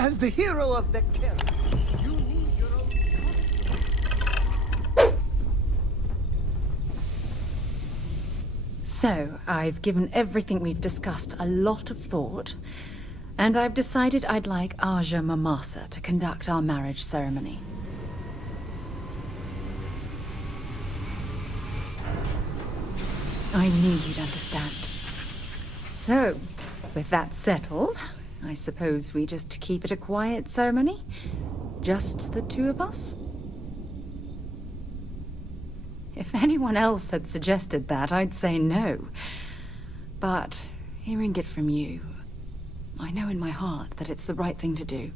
As the hero of Vectera, you need your own... So, I've given everything we've discussed a lot of thought, and I've decided I'd like Aja Mamasa to conduct our marriage ceremony. I knew you'd understand. So, with that settled, I suppose we just keep it a quiet ceremony? Just the two of us? If anyone else had suggested that, I'd say no. But hearing it from you, I know in my heart that it's the right thing to do.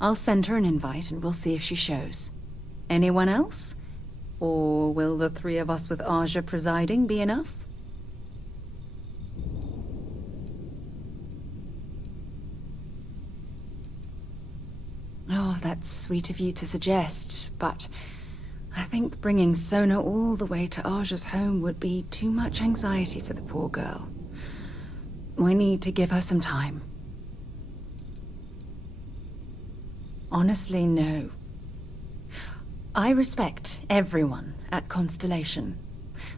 I'll send her an invite and we'll see if she shows. Anyone else? Or will the three of us with Aja presiding be enough? Oh, that's sweet of you to suggest, but I think bringing Sona all the way to Aja's home would be too much anxiety for the poor girl. We need to give her some time. Honestly, no. I respect everyone at Constellation,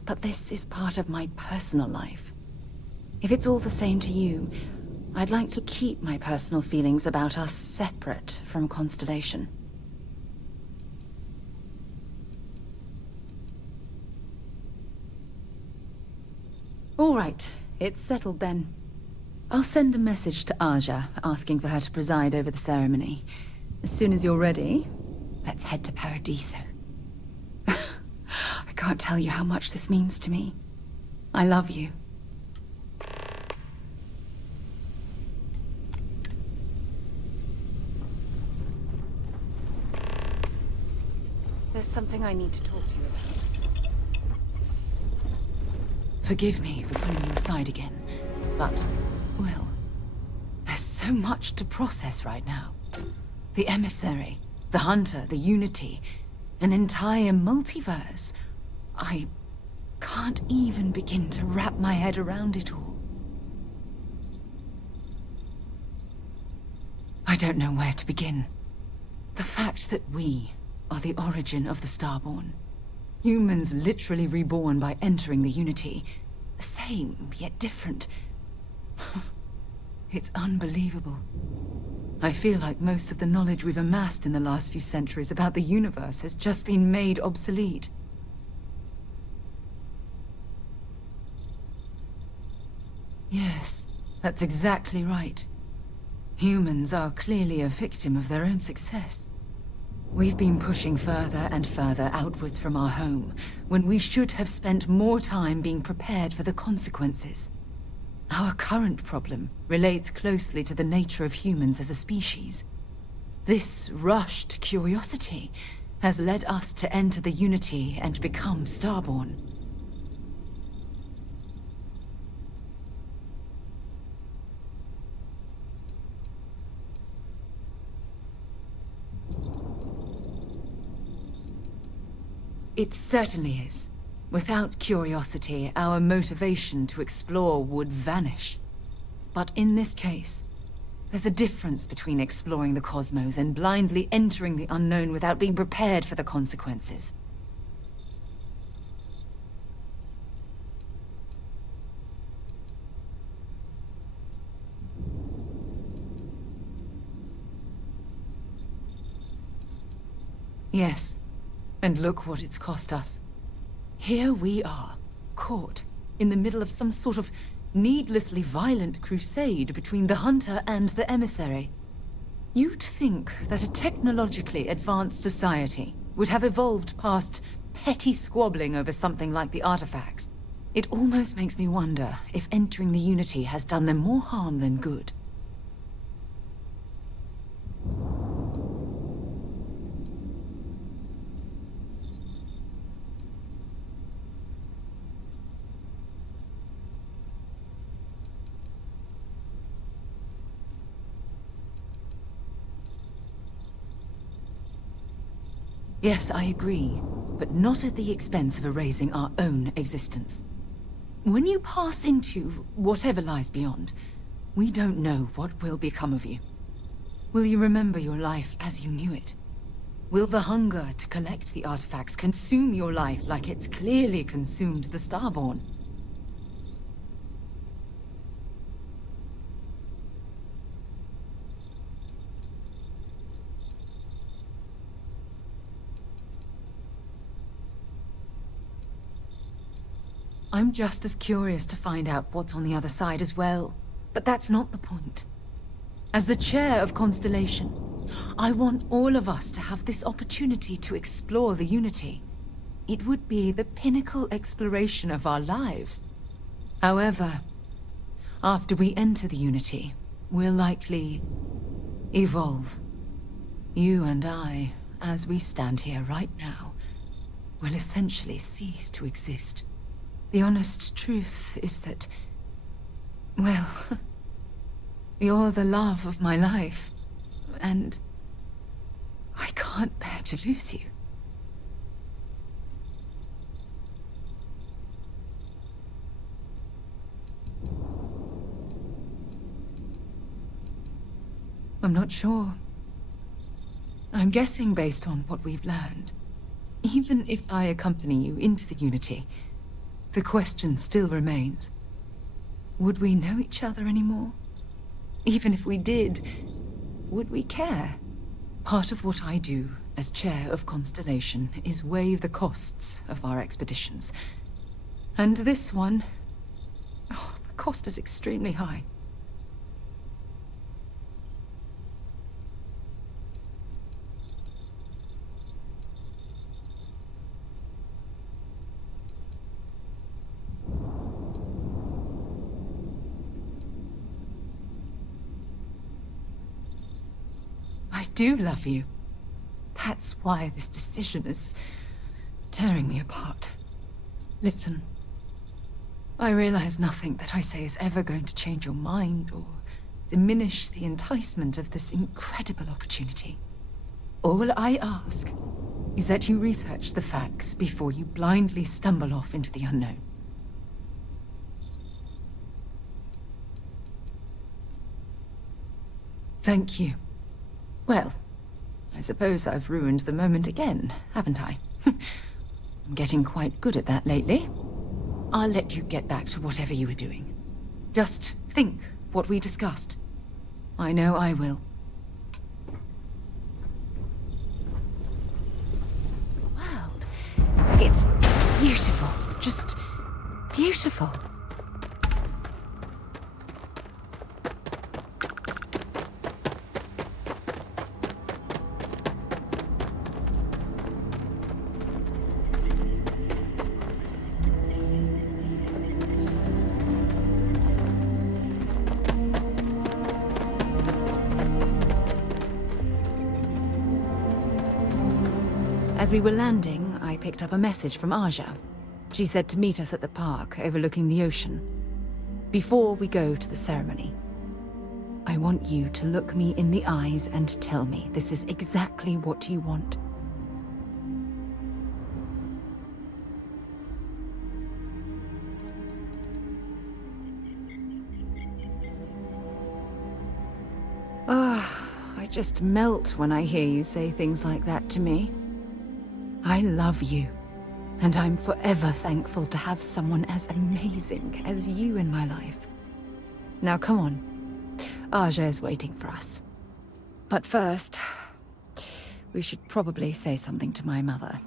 but this is part of my personal life. If it's all the same to you, I'd like to keep my personal feelings about us separate from Constellation. All right, it's settled then. I'll send a message to Aja, asking for her to preside over the ceremony. As soon as you're ready, let's head to Paradiso. I can't tell you how much this means to me. I love you. There's something I need to talk to you about. Forgive me for pulling you aside again, but, well, there's so much to process right now. The emissary, the hunter, the unity, an entire multiverse. I can't even begin to wrap my head around it all. I don't know where to begin. The fact that we are the origin of the Starborn. Humans literally reborn by entering the Unity. The same, yet different. It's unbelievable. I feel like most of the knowledge we've amassed in the last few centuries about the universe has just been made obsolete. Yes, that's exactly right. Humans are clearly a victim of their own success. We've been pushing further and further outwards from our home, when we should have spent more time being prepared for the consequences. Our current problem relates closely to the nature of humans as a species. This rushed curiosity has led us to enter the Unity and become Starborn. It certainly is. Without curiosity, our motivation to explore would vanish. But in this case, there's a difference between exploring the cosmos and blindly entering the unknown without being prepared for the consequences. Yes. And look what it's cost us. Here we are, caught in the middle of some sort of needlessly violent crusade between the hunter and the emissary. You'd think that a technologically advanced society would have evolved past petty squabbling over something like the artifacts. It almost makes me wonder if entering the Unity has done them more harm than good. Yes, I agree, but not at the expense of erasing our own existence. When you pass into whatever lies beyond, we don't know what will become of you. Will you remember your life as you knew it? Will the hunger to collect the artifacts consume your life like it's clearly consumed the Starborn? I'm just as curious to find out what's on the other side as well. But that's not the point. As the chair of Constellation, I want all of us to have this opportunity to explore the Unity. It would be the pinnacle exploration of our lives. However, after we enter the Unity, we'll likely evolve. You and I, as we stand here right now, will essentially cease to exist. The honest truth is that, well, you're the love of my life, and I can't bear to lose you. I'm not sure. I'm guessing based on what we've learned. Even if I accompany you into the Unity, the question still remains. Would we know each other anymore? Even if we did, would we care? Part of what I do as chair of Constellation is weigh the costs of our expeditions. And this one, the cost is extremely high. I do love you. That's why this decision is tearing me apart. Listen, I realize nothing that I say is ever going to change your mind or diminish the enticement of this incredible opportunity. All I ask is that you research the facts before you blindly stumble off into the unknown. Thank you. Well, I suppose I've ruined the moment again, haven't I? I'm getting quite good at that lately. I'll let you get back to whatever you were doing. Just think what we discussed. I know I will. World. It's beautiful. Just beautiful. As we were landing, I picked up a message from Aja. She said to meet us at the park overlooking the ocean. Before we go to the ceremony, I want you to look me in the eyes and tell me this is exactly what you want. I just melt when I hear you say things like that to me. I love you, and I'm forever thankful to have someone as amazing as you in my life. Now come on, Aja is waiting for us. But first, we should probably say something to my mother.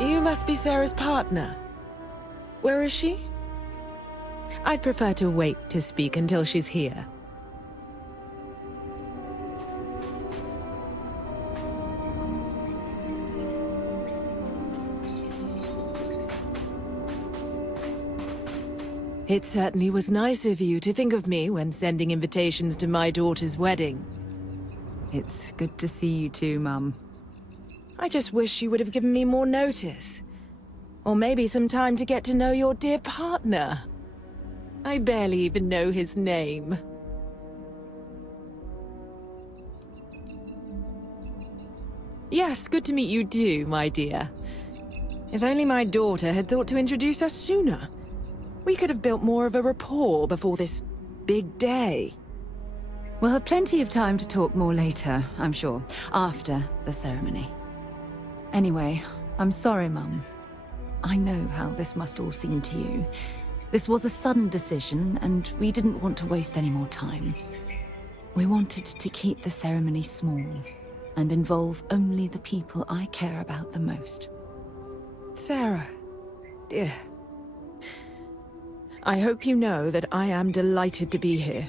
You must be Sarah's partner. Where is she? I'd prefer to wait to speak until she's here. It certainly was nice of you to think of me when sending invitations to my daughter's wedding. It's good to see you too, Mum. I just wish you would have given me more notice. Or maybe some time to get to know your dear partner. I barely even know his name. Yes, good to meet you too, my dear. If only my daughter had thought to introduce us sooner. We could have built more of a rapport before this big day. We'll have plenty of time to talk more later, I'm sure, after the ceremony. Anyway, I'm sorry, Mum. I know how this must all seem to you. This was a sudden decision, and we didn't want to waste any more time. We wanted to keep the ceremony small, and involve only the people I care about the most. Sarah, dear. I hope you know that I am delighted to be here,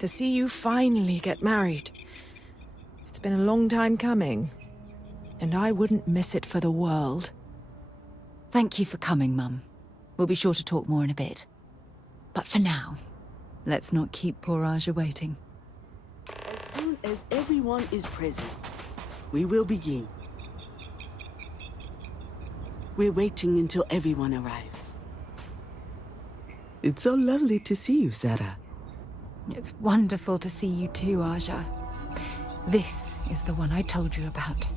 to see you finally get married. It's been a long time coming, and I wouldn't miss it for the world. Thank you for coming, Mum. We'll be sure to talk more in a bit. But for now, let's not keep poor Aja waiting. As soon as everyone is present, we will begin. We're waiting until everyone arrives. It's so lovely to see you, Sarah. It's wonderful to see you too, Aja. This is the one I told you about.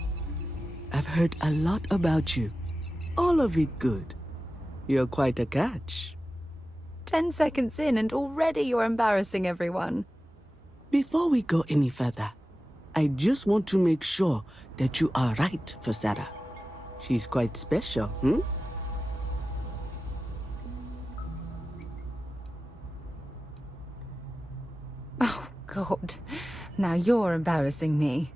I've heard a lot about you. All of it good. You're quite a catch. 10 seconds in and already you're embarrassing everyone. Before we go any further, I just want to make sure that you are right for Sarah. She's quite special, hmm? Oh, God. Now you're embarrassing me.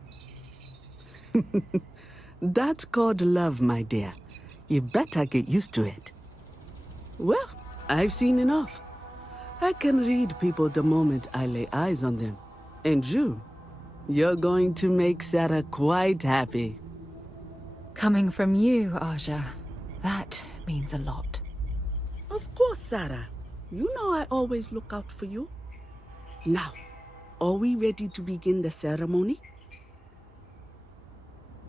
That's called love, my dear. You better get used to it. Well, I've seen enough. I can read people the moment I lay eyes on them. And you're going to make Sarah quite happy. Coming from you, Aja, that means a lot. Of course, Sarah. You know I always look out for you. Now, are we ready to begin the ceremony?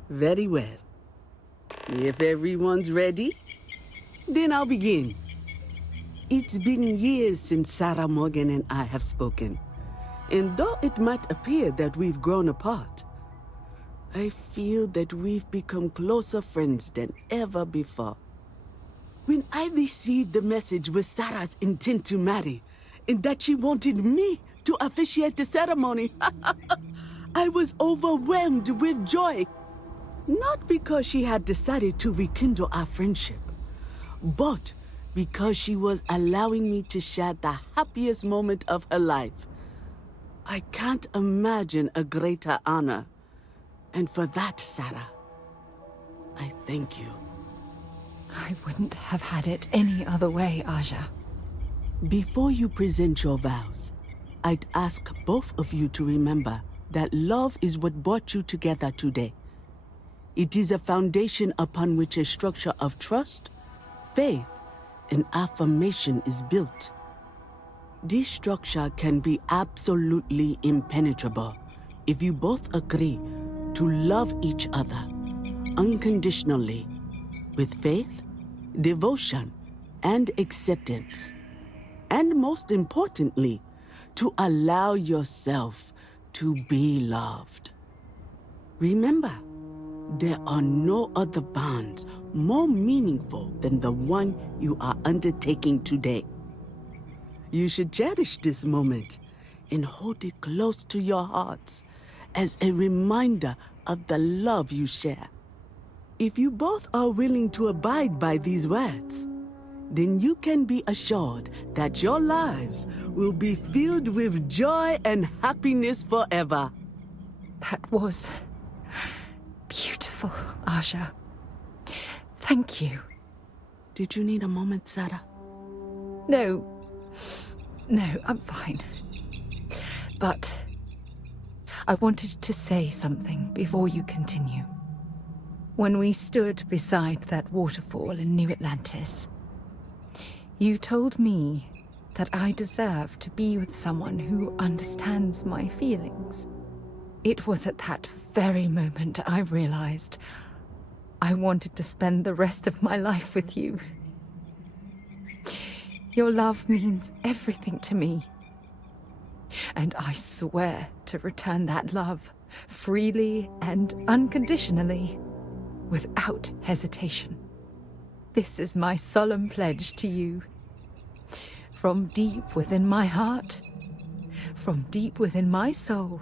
Very well. If everyone's ready, then I'll begin. It's been years since Sarah Morgan and I have spoken. And though it might appear that we've grown apart, I feel that we've become closer friends than ever before. When I received the message with Sarah's intent to marry, and that she wanted me to officiate the ceremony, I was overwhelmed with joy. Not because she had decided to rekindle our friendship, but because she was allowing me to share the happiest moment of her life. I can't imagine a greater honor. And for that, Sarah, I thank you. I wouldn't have had it any other way, Aja. Before you present your vows, I'd ask both of you to remember that love is what brought you together today. It is a foundation upon which a structure of trust, faith, and affirmation is built. This structure can be absolutely impenetrable if you both agree to love each other unconditionally, with faith, devotion, and acceptance. And most importantly, to allow yourself to be loved. Remember, there are no other bonds more meaningful than the one you are undertaking today. You should cherish this moment and hold it close to your hearts as a reminder of the love you share. If you both are willing to abide by these words, then you can be assured that your lives will be filled with joy and happiness forever. That was beautiful, Aja. Thank you. Did you need a moment, Sarah? No, I'm fine. But I wanted to say something before you continue. When we stood beside that waterfall in New Atlantis, you told me that I deserve to be with someone who understands my feelings. It was at that very moment I realized I wanted to spend the rest of my life with you. Your love means everything to me. And I swear to return that love freely and unconditionally, without hesitation. This is my solemn pledge to you. From deep within my heart, from deep within my soul,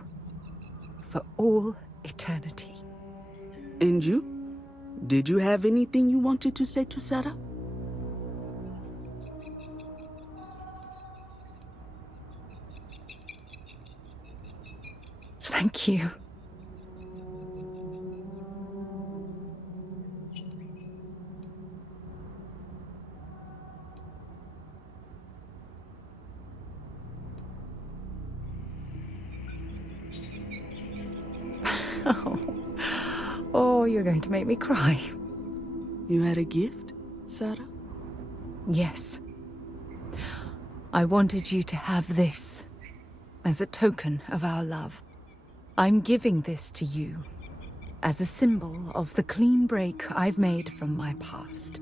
for all eternity. And you? Did you have anything you wanted to say to Sarah? Thank you. Oh, you're going to make me cry. You had a gift, Sarah? Yes. I wanted you to have this as a token of our love. I'm giving this to you as a symbol of the clean break I've made from my past.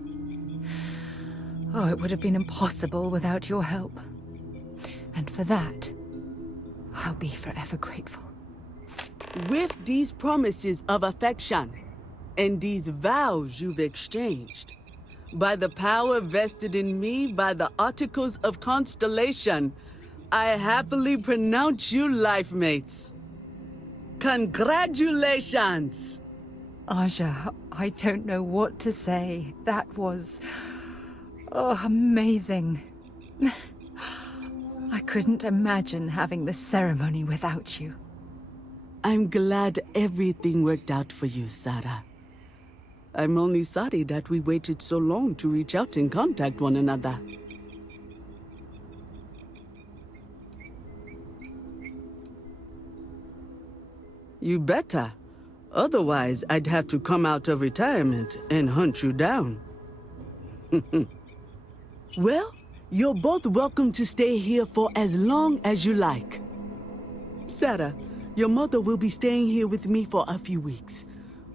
Oh, it would have been impossible without your help. And for that, I'll be forever grateful. With these promises of affection and these vows you've exchanged, by the power vested in me by the Articles of Constellation, I happily pronounce you life mates. Congratulations! Aja, I don't know what to say. That was... oh, amazing. I couldn't imagine having this ceremony without you. I'm glad everything worked out for you, Sarah. I'm only sorry that we waited so long to reach out and contact one another. You better. Otherwise, I'd have to come out of retirement and hunt you down. Well, you're both welcome to stay here for as long as you like. Sarah, your mother will be staying here with me for a few weeks.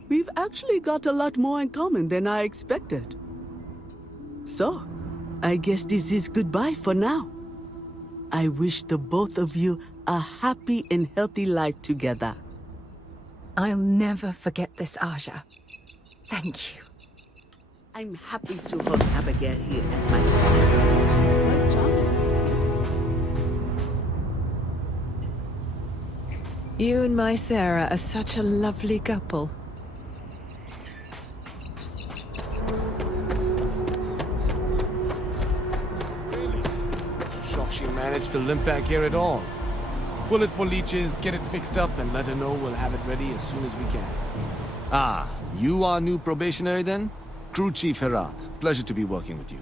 We've actually got a lot more in common than I expected. So, I guess this is goodbye for now. I wish the both of you a happy and healthy life together. I'll never forget this, Aja. Thank you. I'm happy to host Abigail here at my home. She's quite charming. You and my Sarah are such a lovely couple. Really? Shocked she managed to limp back here at all. Pull it for leeches, get it fixed up, and let her know we'll have it ready as soon as we can. Ah, you are new probationary then? Crew Chief Herat, pleasure to be working with you.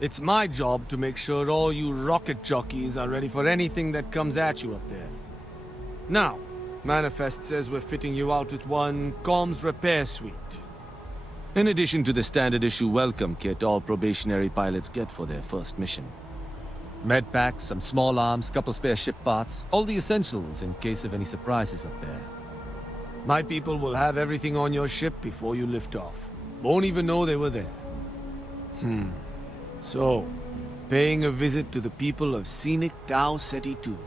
It's my job to make sure all you rocket jockeys are ready for anything that comes at you up there. Now, Manifest says we're fitting you out with one comms repair suite. In addition to the standard issue welcome kit all probationary pilots get for their first mission. Med packs, some small arms, couple spare ship parts, all the essentials in case of any surprises up there. My people will have everything on your ship before you lift off. Won't even know they were there. So, paying a visit to the people of scenic Tau Ceti 2.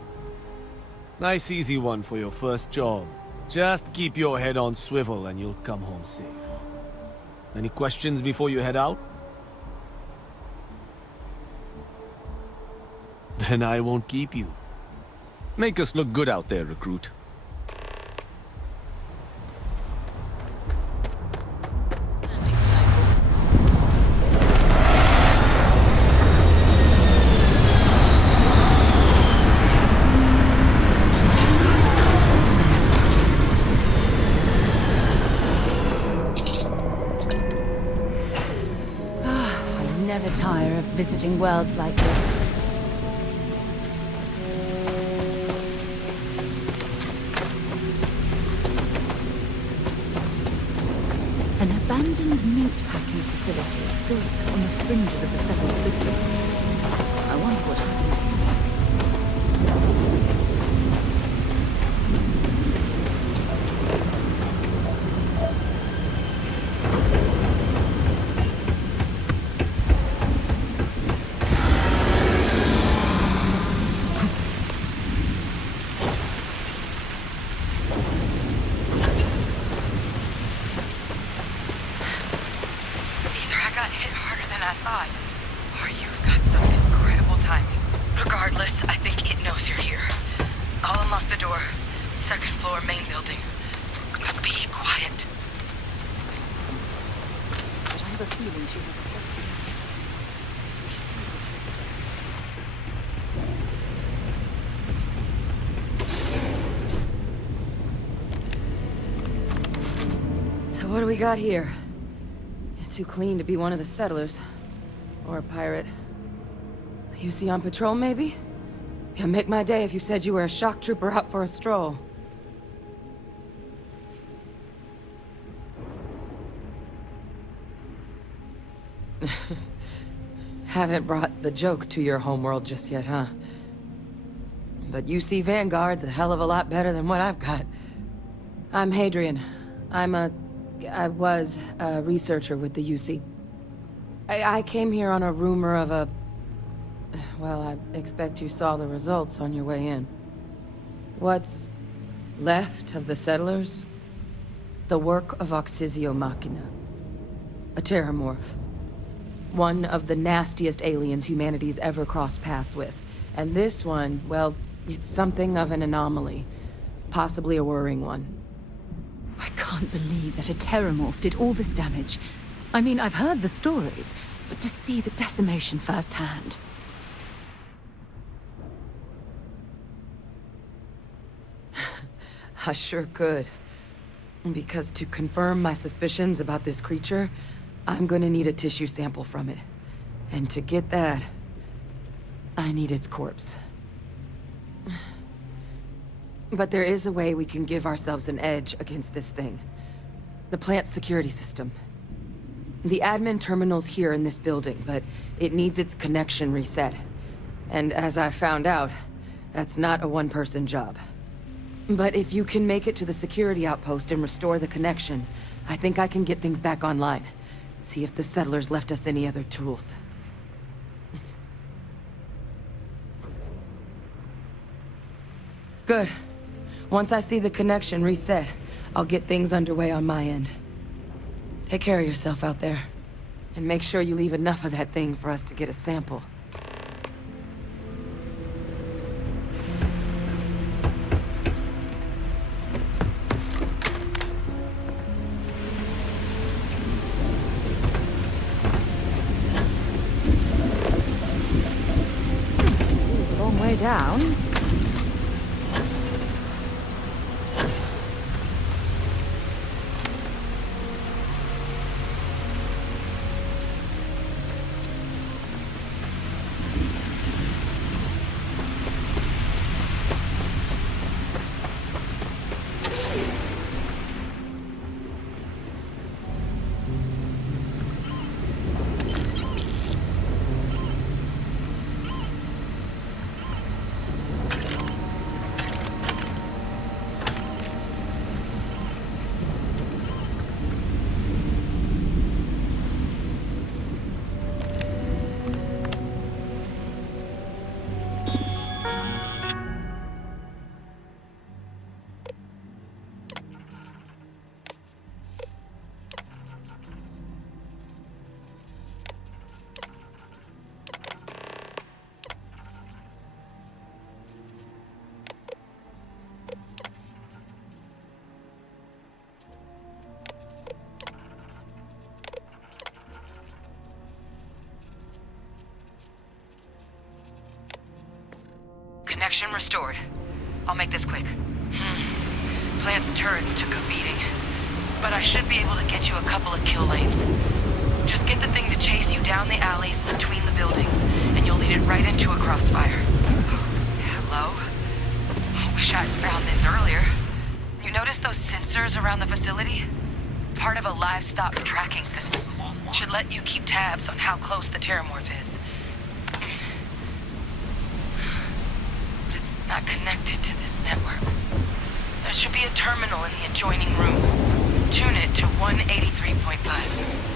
Nice easy one for your first job. Just keep your head on swivel and you'll come home safe. Any questions before you head out? Then I won't keep you. Make us look good out there, recruit. I never tire of visiting worlds like this. An abandoned meat-packing facility built on the fringes of the Seven Systems. I wonder what happened. Either I got hit harder than I thought, or you've got some incredible timing. Regardless, I think it knows you're here. I'll unlock the door. Second floor, main building. Be quiet. But I have a feeling she has a close. So what do we got here? Too clean to be one of the settlers. Or a pirate. You see on patrol, maybe? Yeah, make my day if you said you were a shock trooper out for a stroll. Haven't brought the joke to your homeworld just yet, huh? But UC Vanguard's a hell of a lot better than what I've got. I'm Hadrian. I was a researcher with the UC. I came here on a rumor of a... Well, I expect you saw the results on your way in. What's left of the settlers? The work of Oxysio Machina. A terramorph. One of the nastiest aliens humanity's ever crossed paths with. And this one, well, it's something of an anomaly. Possibly a worrying one. I can't believe that a terramorph did all this damage. I mean, I've heard the stories, but to see the decimation firsthand. I sure could. Because to confirm my suspicions about this creature, I'm gonna need a tissue sample from it. And to get that, I need its corpse. But there is a way we can give ourselves an edge against this thing. The plant's security system. The admin terminal's here in this building, but it needs its connection reset. And as I found out, that's not a one-person job. But if you can make it to the security outpost and restore the connection, I think I can get things back online. See if the settlers left us any other tools. Good. Once I see the connection reset, I'll get things underway on my end. Take care of yourself out there. And make sure you leave enough of that thing for us to get a sample. Long way down. Connection restored. I'll make this quick. Plant's turrets took a beating, but I should be able to get you a couple of kill lanes. Just get the thing to chase you down the alleys between the buildings, and you'll lead it right into a crossfire. Hello? I wish I'd found this earlier. You notice those sensors around the facility? Part of a livestock tracking system. Should let you keep tabs on how close the terramorph is. not connected to this network. There should be a terminal in the adjoining room. Tune it to 183.5.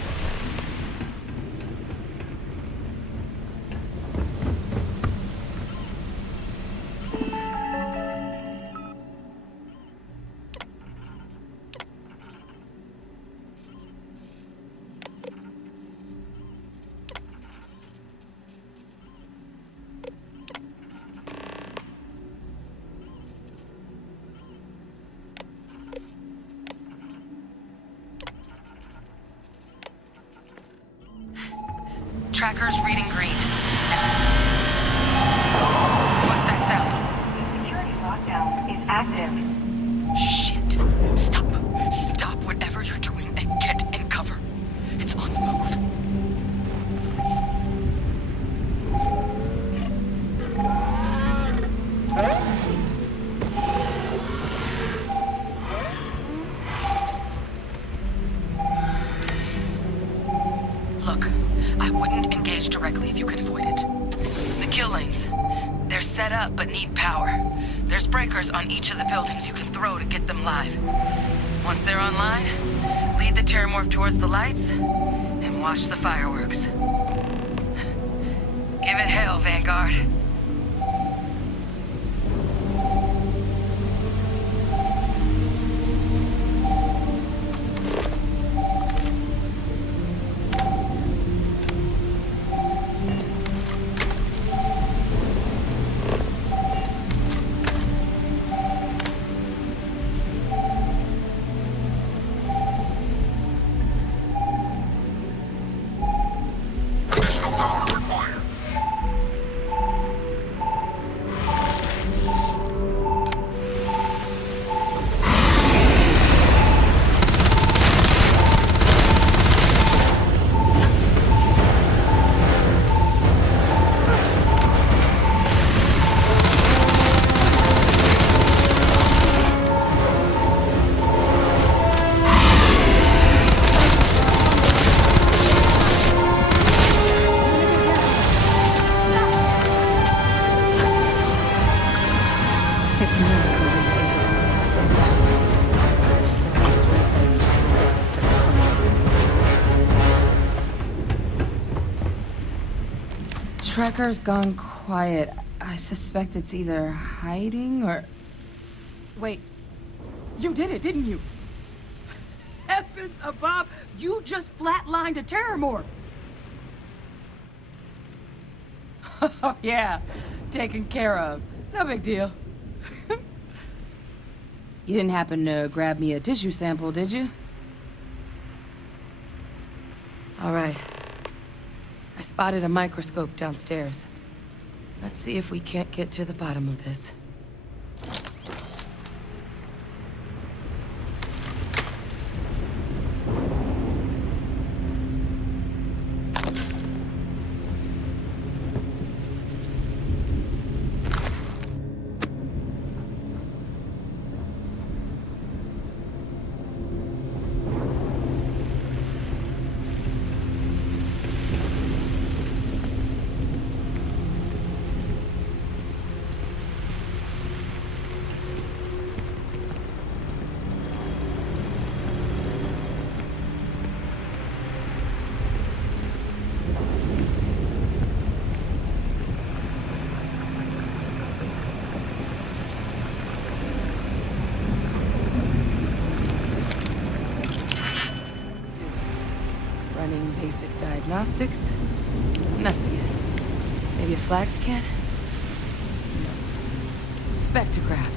Tracker's reading green. What's that sound? The security lockdown is active. Shit. Stop. Stop whatever you're doing and get in cover. It's on the move. Look, I wouldn't engage directly if you can avoid it. The kill lanes. They're set up but need power. There's breakers on each of the buildings you can throw to get them live. Once they're online, lead the Terramorph towards the lights and watch the fireworks. Give it hell, Vanguard. It's a miracle we were able to put them down. At least we arranged the deaths of the Colonel. Trekker's gone quiet. I suspect it's either hiding or... Wait. You did it, didn't you? Heavens above! You just flatlined a Terramorph! Oh, yeah. Taken care of. No big deal. You didn't happen to grab me a tissue sample, did you? All right. I spotted a microscope downstairs. Let's see if we can't get to the bottom of this. Running basic diagnostics. Nothing. Maybe a flax can? No. Spectrograph.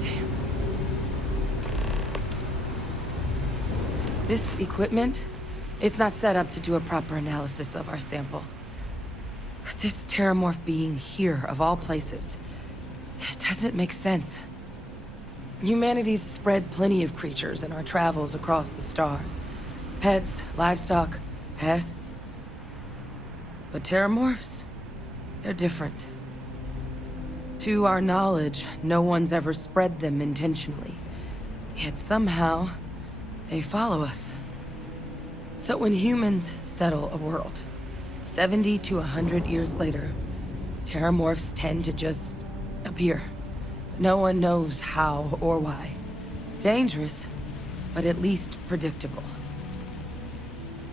Damn. This equipment, it's not set up to do a proper analysis of our sample. But this Terramorph being here, of all places, it doesn't make sense. Humanity's spread plenty of creatures in our travels across the stars. Pets, livestock, pests. But Terramorphs, they're different. To our knowledge, no one's ever spread them intentionally. Yet somehow, they follow us. So when humans settle a world, 70 to 100 years later, Terramorphs tend to just appear. No one knows how or why. Dangerous, but at least predictable.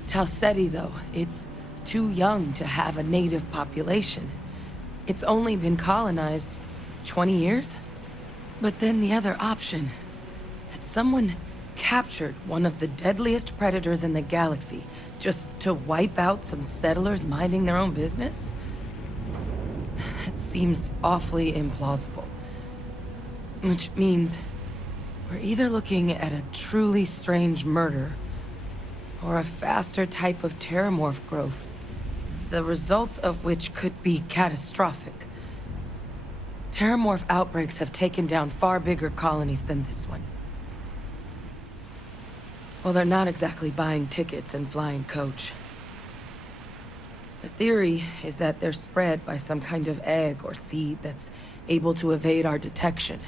Tau Ceti, though, it's too young to have a native population. It's only been colonized 20 years? But then the other option, that someone captured one of the deadliest predators in the galaxy just to wipe out some settlers minding their own business? That seems awfully implausible. Which means we're either looking at a truly strange murder or a faster type of terramorph growth, the results of which could be catastrophic. Terramorph outbreaks have taken down far bigger colonies than this one. Well, they're not exactly buying tickets and flying coach. The theory is that they're spread by some kind of egg or seed that's able to evade our detection.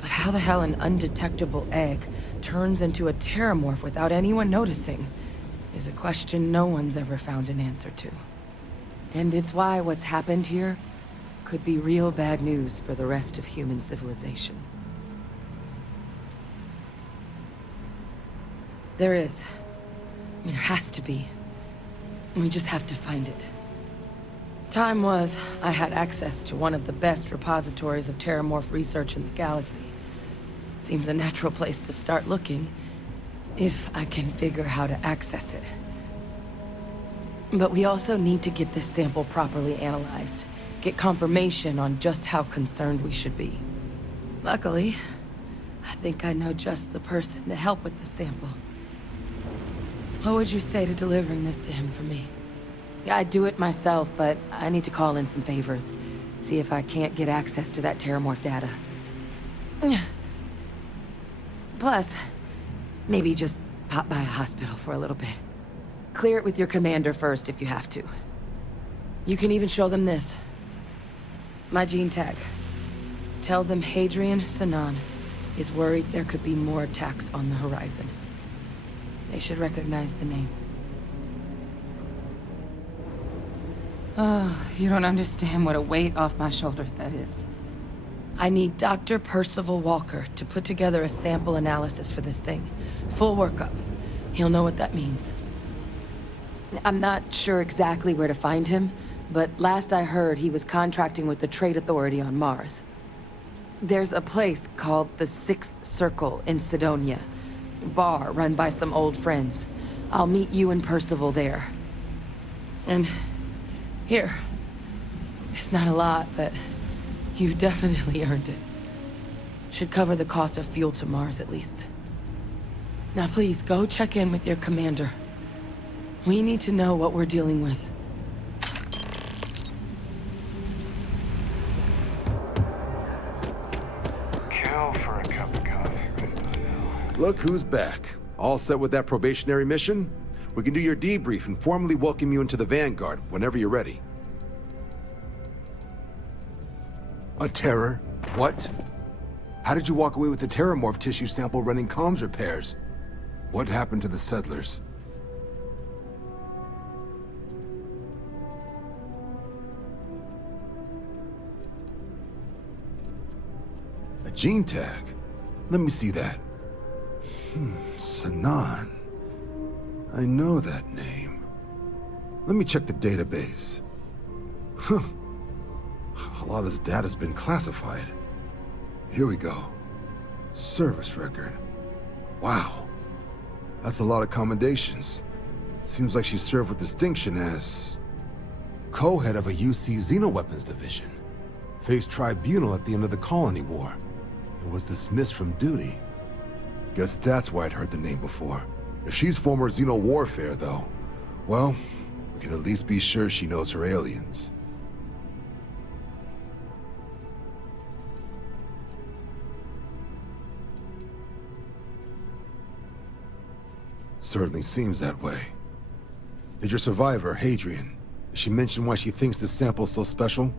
But how the hell an undetectable egg turns into a terramorph without anyone noticing is a question no one's ever found an answer to. And it's why what's happened here could be real bad news for the rest of human civilization. There is. I mean, there has to be. We just have to find it. Time was, I had access to one of the best repositories of terramorph research in the galaxy. Seems a natural place to start looking, if I can figure how to access it. But we also need to get this sample properly analyzed, get confirmation on just how concerned we should be. Luckily, I think I know just the person to help with the sample. What would you say to delivering this to him for me? I'd do it myself, but I need to call in some favors. See if I can't get access to that terramorph data. Plus, maybe just pop by a hospital for a little bit. Clear it with your commander first if you have to. You can even show them this. My gene tag. Tell them Hadrian Sanan is worried there could be more attacks on the horizon. They should recognize the name. Oh, you don't understand what a weight off my shoulders that is. I need Dr. Percival Walker to put together a sample analysis for this thing. Full workup. He'll know what that means. I'm not sure exactly where to find him, but last I heard he was contracting with the Trade Authority on Mars. There's a place called the Sixth Circle in Sidonia. Bar run by some old friends. I'll meet you and Percival there. And here. It's not a lot, but you've definitely earned it. Should cover the cost of fuel to Mars at least. Now please, go check in with your commander. We need to know what we're dealing with. Kill for a cup of coffee right about now. Look who's back. All set with that probationary mission? We can do your debrief and formally welcome you into the Vanguard whenever you're ready. A terror? What? How did you walk away with the terramorph tissue sample running comms repairs? What happened to the settlers? A gene tag? Let me see that. Sanan. I know that name. Let me check the database. Huh. A lot of this data's been classified. Here we go. Service record. Wow. That's a lot of commendations. Seems like she served with distinction as co-head of a UC Xenoweapons division. Faced tribunal at the end of the Colony War. And was dismissed from duty. Guess that's why I'd heard the name before. If she's former Xeno warfare, though, well, we can at least be sure she knows her aliens. Certainly seems that way. Did your survivor, Hadrian, did she mention why she thinks this sample's so special?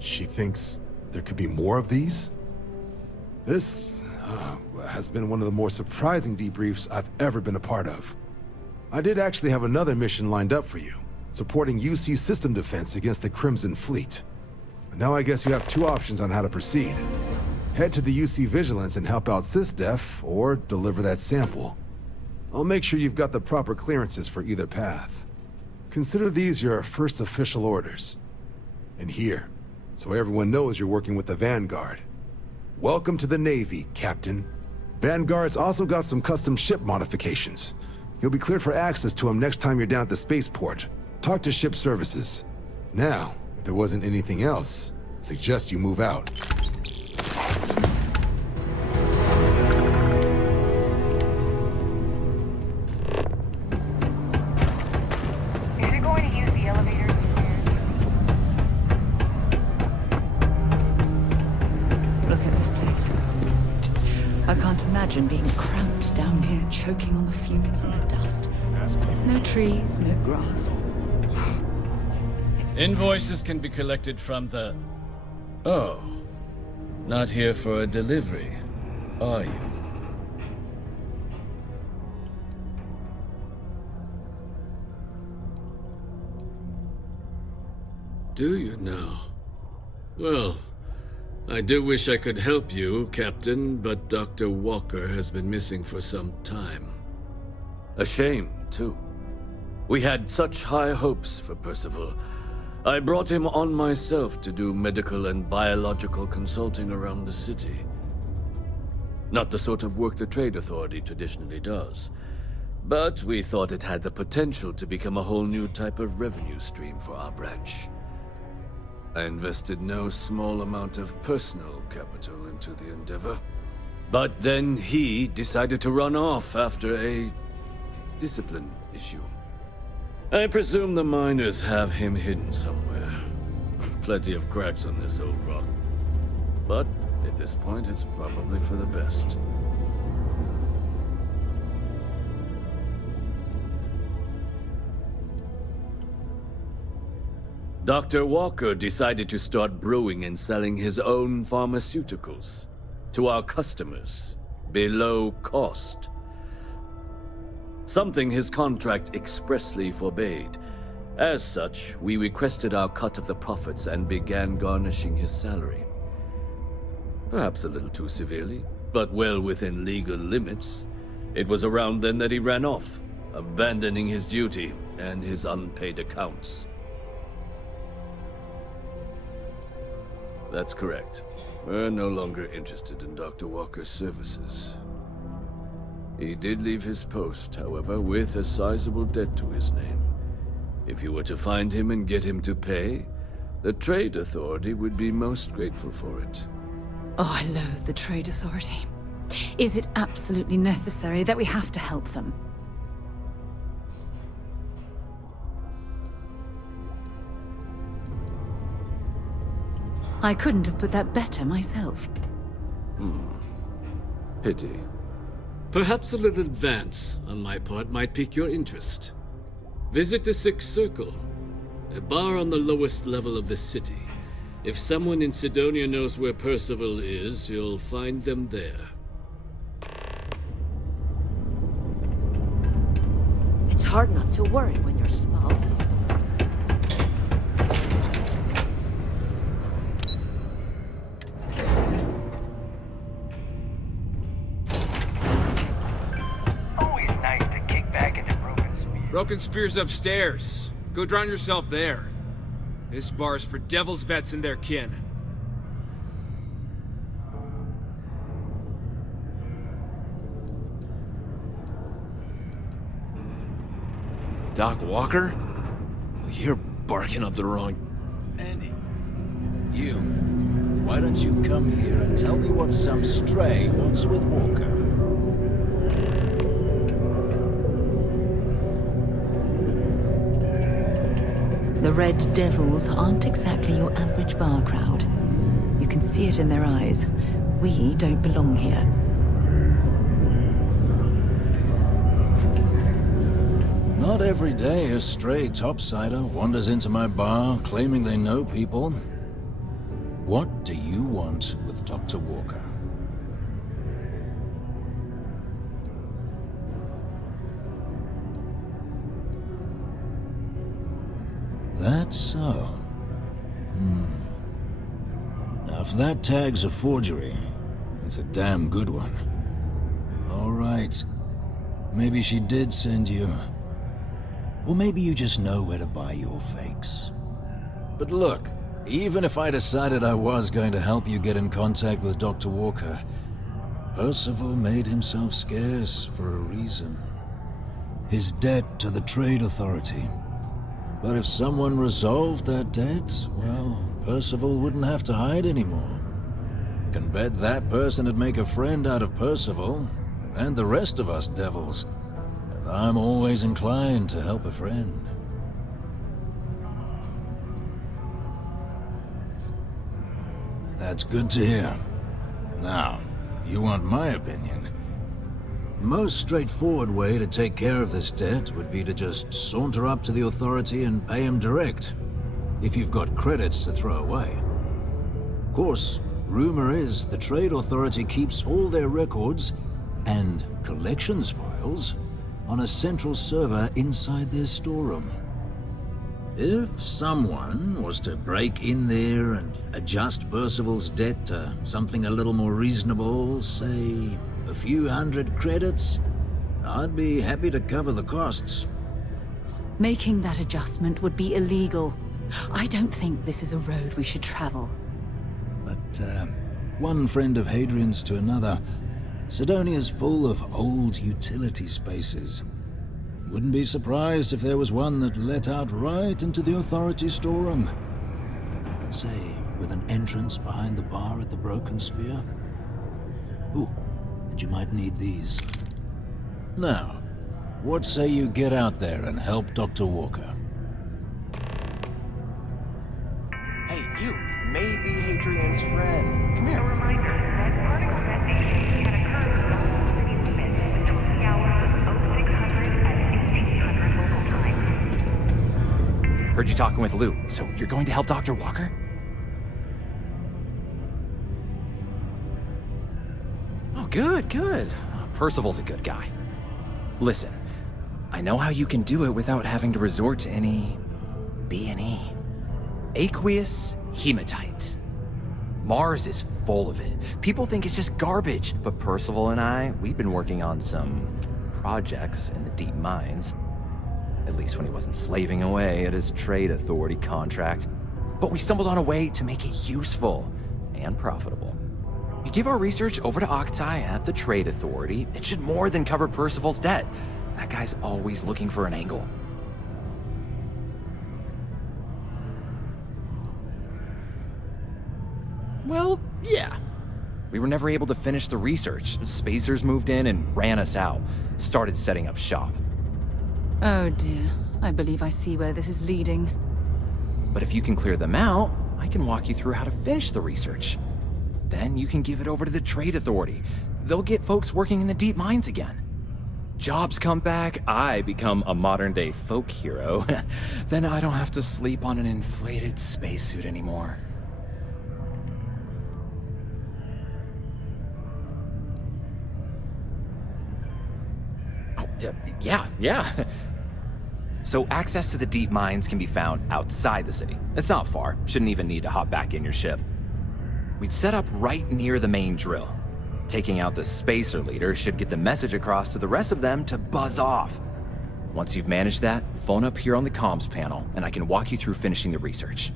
She thinks there could be more of these? This has been one of the more surprising debriefs I've ever been a part of. I did actually have another mission lined up for you, supporting UC system defense against the Crimson Fleet. But now I guess you have two options on how to proceed. Head to the UC Vigilance and help out SysDef, or deliver that sample. I'll make sure you've got the proper clearances for either path. Consider these your first official orders. And here, so everyone knows you're working with the Vanguard. Welcome to the Navy, Captain. Vanguard's also got some custom ship modifications. You'll be cleared for access to them next time you're down at the spaceport. Talk to ship services. Now, if there wasn't anything else, I'd suggest you move out. If you're going to use the elevator, Look at this place. I can't imagine being cramped down here, choking on the fumes and the dust. No trees, no grass. Invoices can be collected from the... Oh. Not here for a delivery, are you? Do you now? Well, I do wish I could help you, Captain, but Dr. Walker has been missing for some time. A shame, too. We had such high hopes for Percival. I brought him on myself to do medical and biological consulting around the city. Not the sort of work the Trade Authority traditionally does, but we thought it had the potential to become a whole new type of revenue stream for our branch. I invested no small amount of personal capital into the endeavor. But then he decided to run off after a discipline issue. I presume the miners have him hidden somewhere. Plenty of cracks on this old rock. But at this point, it's probably for the best. Dr. Walker decided to start brewing and selling his own pharmaceuticals to our customers below cost. Something his contract expressly forbade. As such, we requested our cut of the profits and began garnishing his salary. Perhaps a little too severely, but well within legal limits. It was around then that he ran off, abandoning his duty and his unpaid accounts. That's correct. We're no longer interested in Dr. Walker's services. He did leave his post, however, with a sizable debt to his name. If you were to find him and get him to pay, the Trade Authority would be most grateful for it. Oh, I loathe the Trade Authority. Is it absolutely necessary that we have to help them? I couldn't have put that better myself. Pity. Perhaps a little advance on my part might pique your interest. Visit the Sixth Circle, a bar on the lowest level of the city. If someone in Sidonia knows where Percival is, you'll find them there. It's hard not to worry when your spouse is... Broken Spear's upstairs. Go drown yourself there. This bar's for Devil's vets and their kin. Doc Walker? Well, you're barking up the wrong... Andy, you. Why don't you come here and tell me what some stray wants with Walker? The Red Devils aren't exactly your average bar crowd. You can see it in their eyes. We don't belong here. Not every day a stray topsider wanders into my bar claiming they know people. What do you want with Dr. Walker? That's so. Now, if that tag's a forgery, it's a damn good one. All right. Maybe she did send you. Or maybe you just know where to buy your fakes. But look, even if I decided I was going to help you get in contact with Dr. Walker, Percival made himself scarce for a reason. His debt to the Trade Authority. But if someone resolved that debt, well, Percival wouldn't have to hide anymore. Can bet that person would make a friend out of Percival, and the rest of us devils. And I'm always inclined to help a friend. That's good to hear. Now, you want my opinion? The most straightforward way to take care of this debt would be to just saunter up to the Authority and pay him direct, if you've got credits to throw away. Of course, rumor is the Trade Authority keeps all their records and collections files on a central server inside their storeroom. If someone was to break in there and adjust Percival's debt to something a little more reasonable, say a few hundred credits, I'd be happy to cover the costs. Making that adjustment would be illegal. I don't think this is a road we should travel. But, one friend of Hadrian's to another, Sidonia's full of old utility spaces. Wouldn't be surprised if there was one that let out right into the Authority storeroom. Say, with an entrance behind the bar at the Broken Spear. Ooh, and you might need these. Now, what say you get out there and help Dr. Walker? Hey, you may be Hadrian's friend. Come here. A reminder that particle detonation can occur from the city's limits between the hours of 0600 and 1800 local time. Heard you talking with Lou, so you're going to help Dr. Walker? Oh, good, good. Percival's a good guy. Listen, I know how you can do it without having to resort to any B&E. Aqueous hematite. Mars is full of it. People think it's just garbage, but Percival and I, we've been working on some projects in the deep mines. At least when he wasn't slaving away at his Trade Authority contract. But we stumbled on a way to make it useful and profitable. You give our research over to Octai at the Trade Authority, it should more than cover Percival's debt. That guy's always looking for an angle. Well, yeah. We were never able to finish the research. Spacers moved in and ran us out. Started setting up shop. Oh dear. I believe I see where this is leading. But if you can clear them out, I can walk you through how to finish the research. Then you can give it over to the Trade Authority. They'll get folks working in the deep mines again. Jobs come back, I become a modern-day folk hero. Then I don't have to sleep on an inflated spacesuit anymore. Oh, yeah. So access to the deep mines can be found outside the city. It's not far. Shouldn't even need to hop back in your ship. We'd set up right near the main drill. Taking out the spacer leader should get the message across to the rest of them to buzz off. Once you've managed that, phone up here on the comms panel, and I can walk you through finishing the research.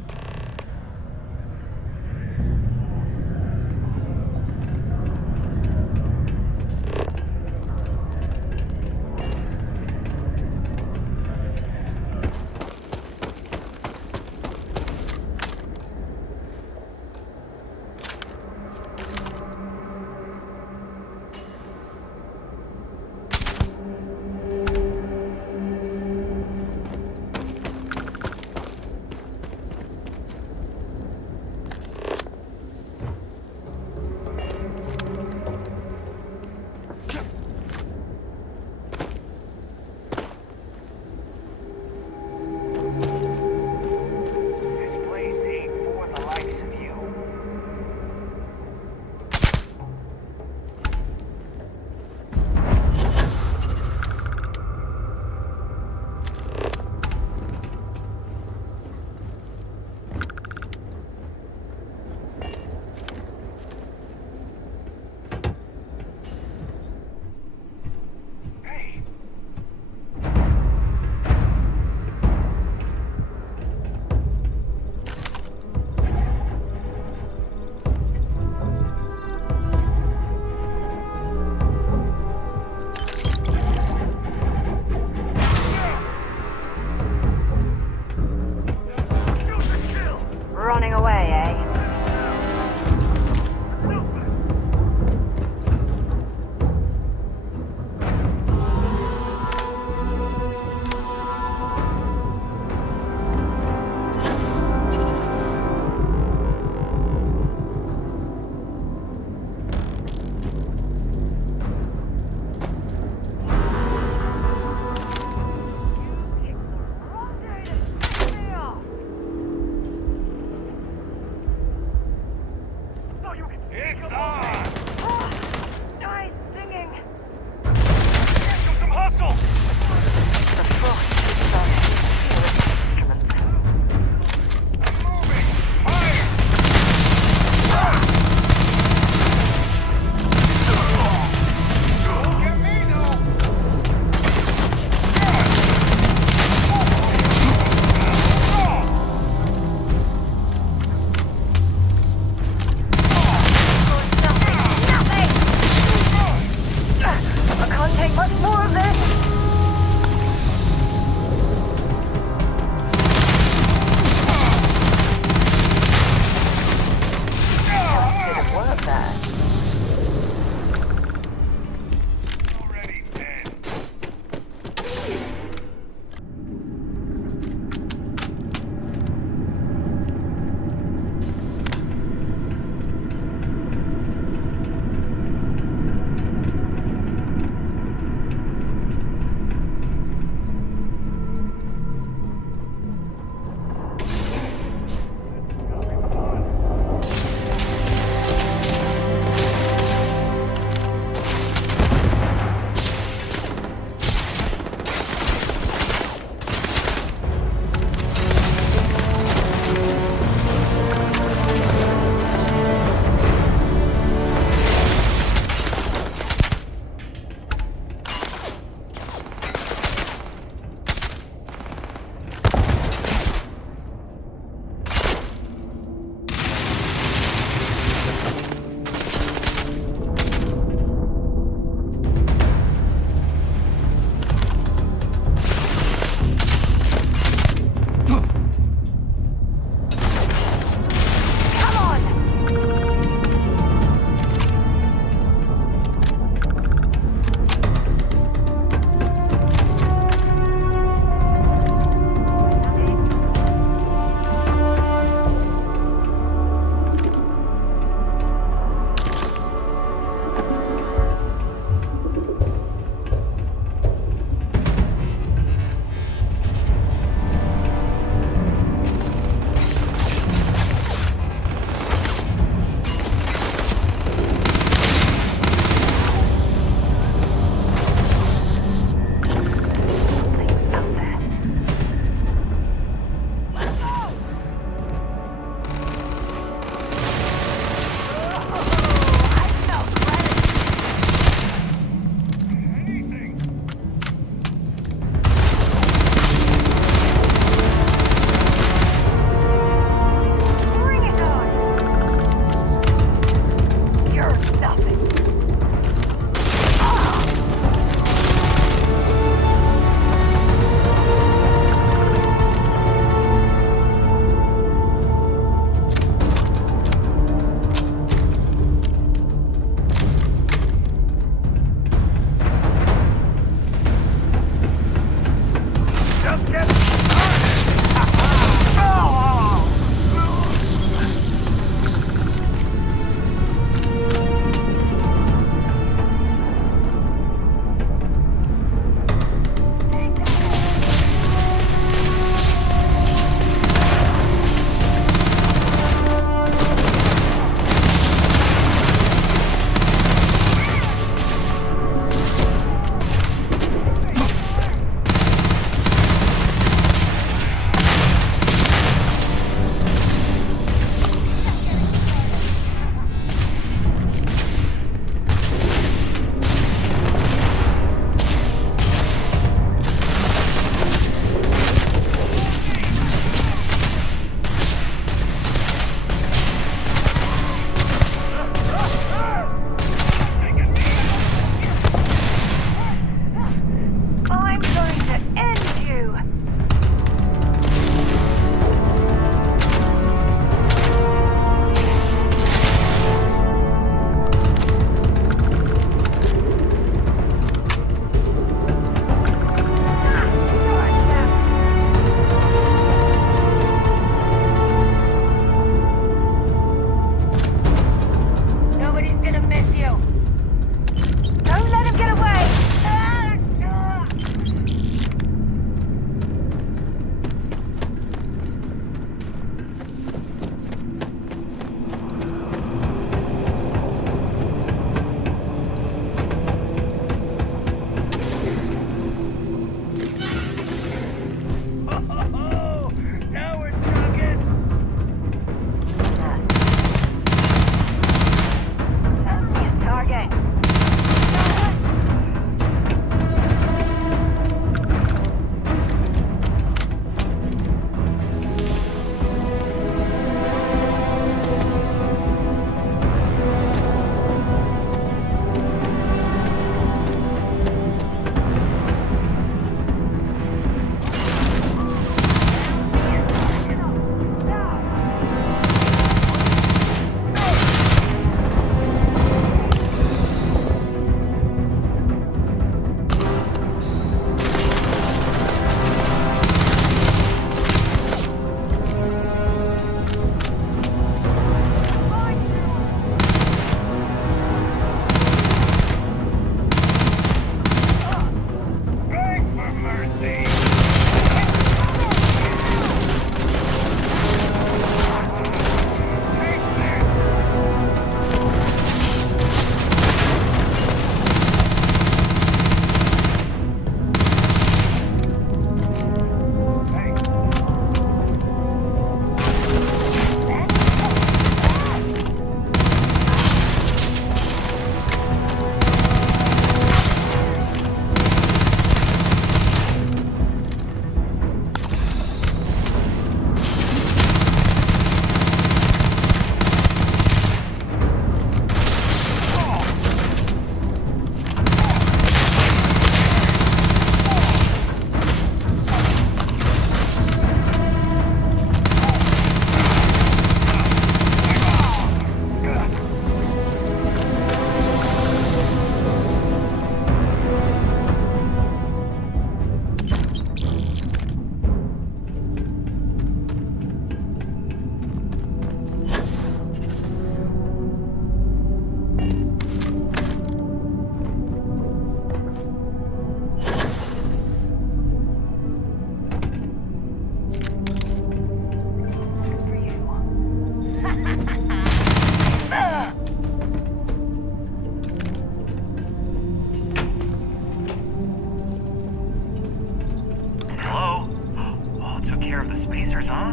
huh?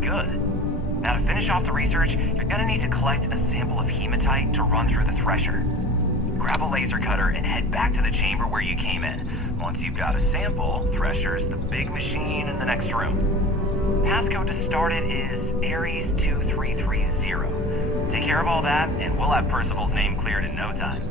Good. Now to finish off the research, you're gonna need to collect a sample of hematite to run through the thresher. Grab a laser cutter and head back to the chamber where you came in. Once you've got a sample, Thresher's the big machine in the next room. Passcode to start it is Ares 2330. Take care of all that, and we'll have Percival's name cleared in no time.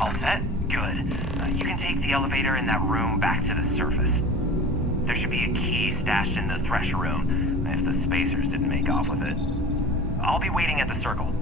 All set? Good. You can take the elevator in that room back to the surface. There should be a key stashed in the Thresher room, if the spacers didn't make off with it. I'll be waiting at the circle.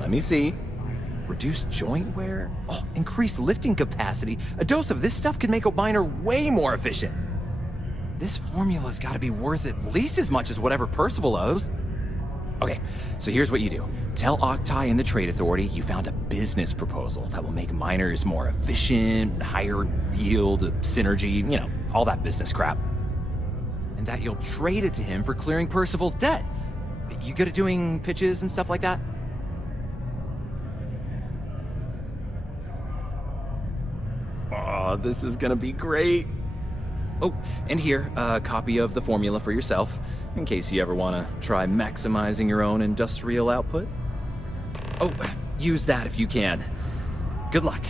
Let me see. Reduce joint wear? Oh, increase lifting capacity. A dose of this stuff could make a miner way more efficient. This formula's gotta be worth at least as much as whatever Percival owes. Okay, so here's what you do. Tell Octai and the Trade Authority you found a business proposal that will make miners more efficient, higher yield, synergy, you know, all that business crap. And that you'll trade it to him for clearing Percival's debt. You good at doing pitches and stuff like that? Oh, this is gonna be great. Oh, and here, a copy of the formula for yourself, in case you ever want to try maximizing your own industrial output. Oh, use that if you can. Good luck.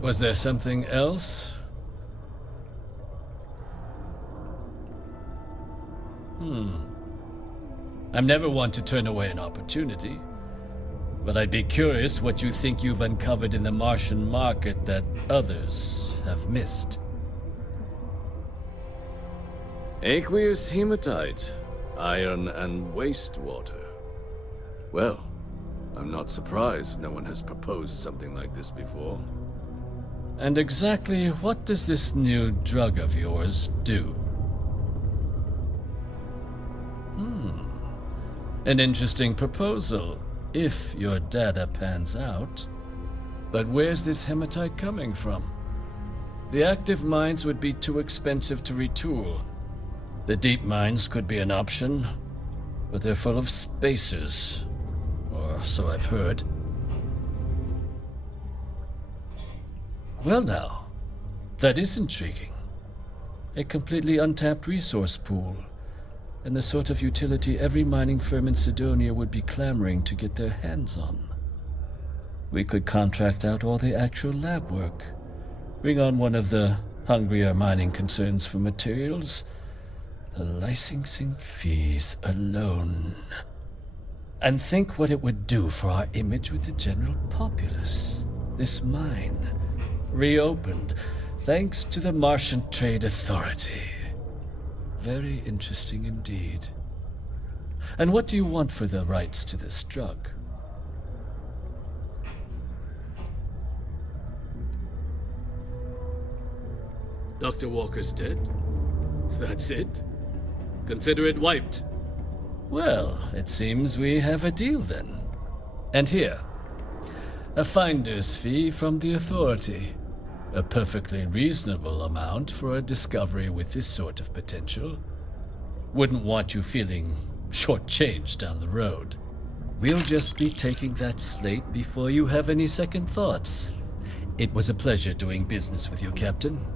Was there something else? I'm never one to turn away an opportunity, but I'd be curious what you think you've uncovered in the Martian market that others have missed. Aqueous hematite, iron and wastewater. Well, I'm not surprised no one has proposed something like this before. And exactly what does this new drug of yours do? An interesting proposal, if your data pans out. But where's this hematite coming from? The active mines would be too expensive to retool. The deep mines could be an option, but they're full of spacers, or so I've heard. Well now, that is intriguing. A completely untapped resource pool, and the sort of utility every mining firm in Sidonia would be clamoring to get their hands on. We could contract out all the actual lab work, bring on one of the hungrier mining concerns for materials. The licensing fees alone. And think what it would do for our image with the general populace. This mine, reopened thanks to the Martian Trade Authority. Very interesting indeed. And what do you want for the rights to this drug? Dr. Walker's dead? That's it? Consider it wiped. Well, it seems we have a deal then. And here, a finder's fee from the Authority. A perfectly reasonable amount for a discovery with this sort of potential. Wouldn't want you feeling shortchanged down the road. We'll just be taking that slate before you have any second thoughts. It was a pleasure doing business with you, Captain.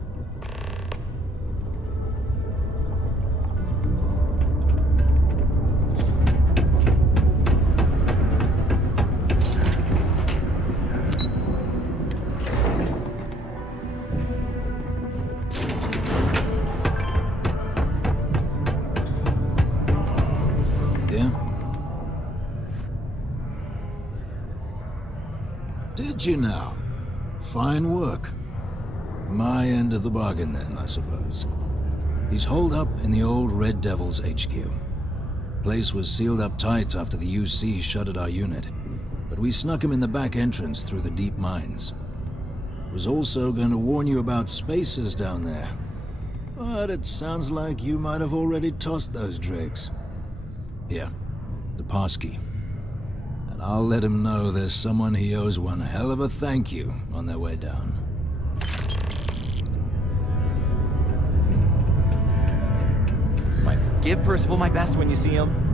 Did you now? Fine work. My end of the bargain then, I suppose. He's holed up in the old Red Devil's HQ. Place was sealed up tight after the UC shuttered our unit, but we snuck him in the back entrance through the deep mines. Was also going to warn you about spacers down there, but it sounds like you might have already tossed those drakes. Here, the passkey. And I'll let him know there's someone he owes one hell of a thank you on their way down. Give Percival my best when you see him.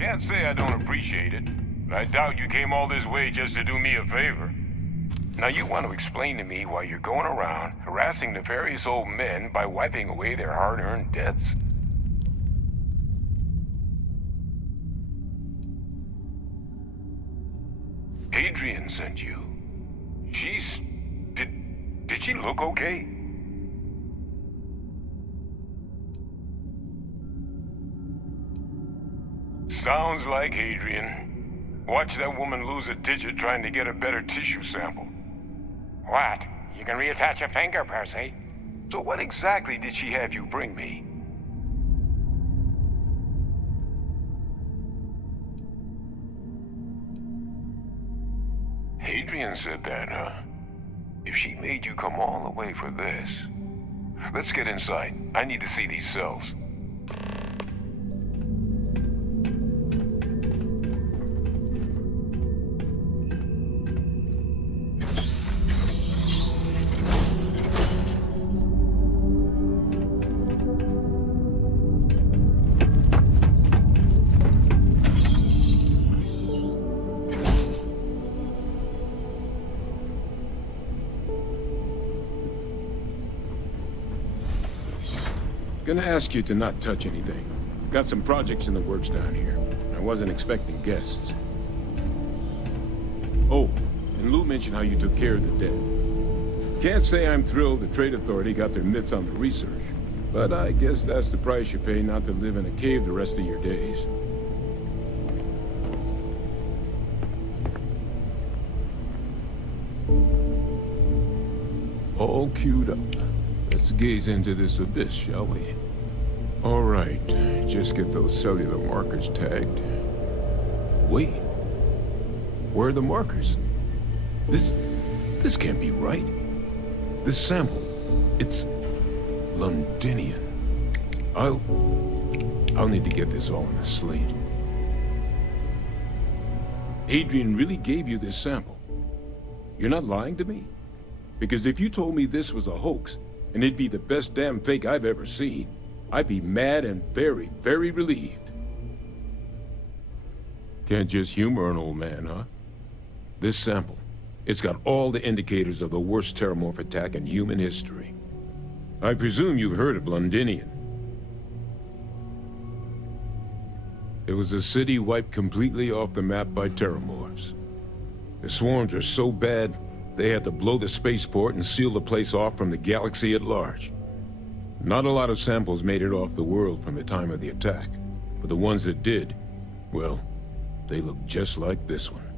Can't say I don't appreciate it, but I doubt you came all this way just to do me a favor. Now you want to explain to me why you're going around harassing nefarious old men by wiping away their hard-earned debts? Adrian sent you. Did she look okay? Sounds like Adrian. Watch that woman lose a digit trying to get a better tissue sample. What? You can reattach a finger, Percy. So what exactly did she have you bring me? Adrian said that, huh? If she made you come all the way for this... Let's get inside. I need to see these cells. Gonna ask you to not touch anything. Got some projects in the works down here. I wasn't expecting guests. Oh, and Lou mentioned how you took care of the dead. Can't say I'm thrilled the Trade Authority got their mitts on the research, but I guess that's the price you pay not to live in a cave the rest of your days. All queued up. Let's gaze into this abyss, shall we? All right, just get those cellular markers tagged. Wait, where are the markers? This can't be right. This sample, it's Londinian. I'll need to get this all on a slate. Adrian really gave you this sample. You're not lying to me? Because if you told me this was a hoax, and it'd be the best damn fake I've ever seen, I'd be mad and very, very relieved. Can't just humor an old man, huh? This sample, it's got all the indicators of the worst terramorph attack in human history. I presume you've heard of Londinian. It was a city wiped completely off the map by terramorphs. The swarms are so bad, they had to blow the spaceport and seal the place off from the galaxy at large. Not a lot of samples made it off the world from the time of the attack, but the ones that did, well, they look just like this one.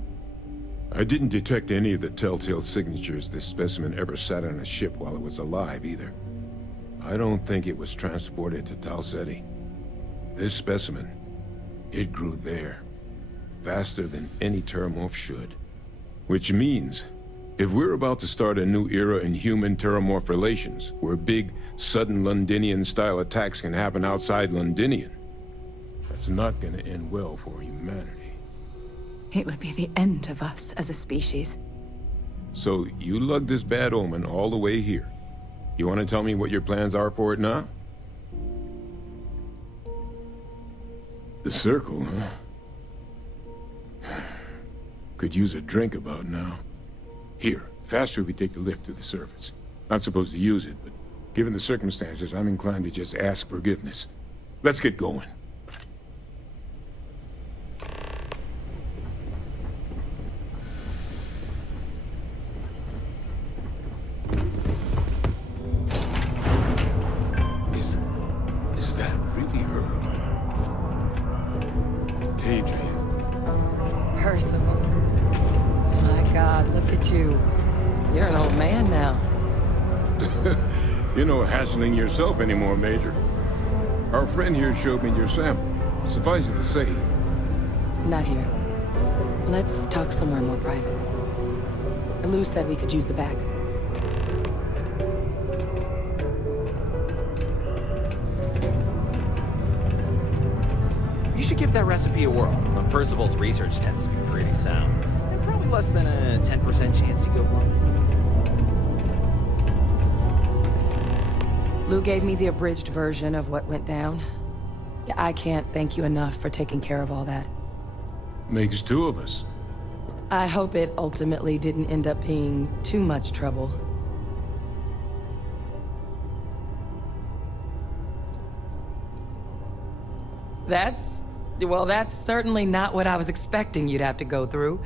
I didn't detect any of the telltale signatures this specimen ever sat on a ship while it was alive, either. I don't think it was transported to Tau Ceti. This specimen, it grew there, faster than any terramorph should. Which means, if we're about to start a new era in human-terramorph relations, where big, sudden Londinian-style attacks can happen outside Londinian, that's not gonna end well for humanity. It would be the end of us as a species. So, you lugged this bad omen all the way here. You want to tell me what your plans are for it now? The circle, huh? Could use a drink about now. Here, faster we take the lift to the surface. Not supposed to use it, but given the circumstances, I'm inclined to just ask forgiveness. Let's get going. Is that really her? Adrian. Percival. My God, look at you. You're an old man now. You're no hatchling yourself anymore, Major. Our friend here showed me your sample. Suffice it to say... Not here. Let's talk somewhere more private. Lou said we could use the back. You should give that recipe a whirl. Percival's research tends to be pretty sound. And probably less than a 10% chance you go blind. Lou gave me the abridged version of what went down. Yeah, I can't thank you enough for taking care of all that. Makes two of us. I hope it ultimately didn't end up being too much trouble. Well, that's certainly not what I was expecting you'd have to go through.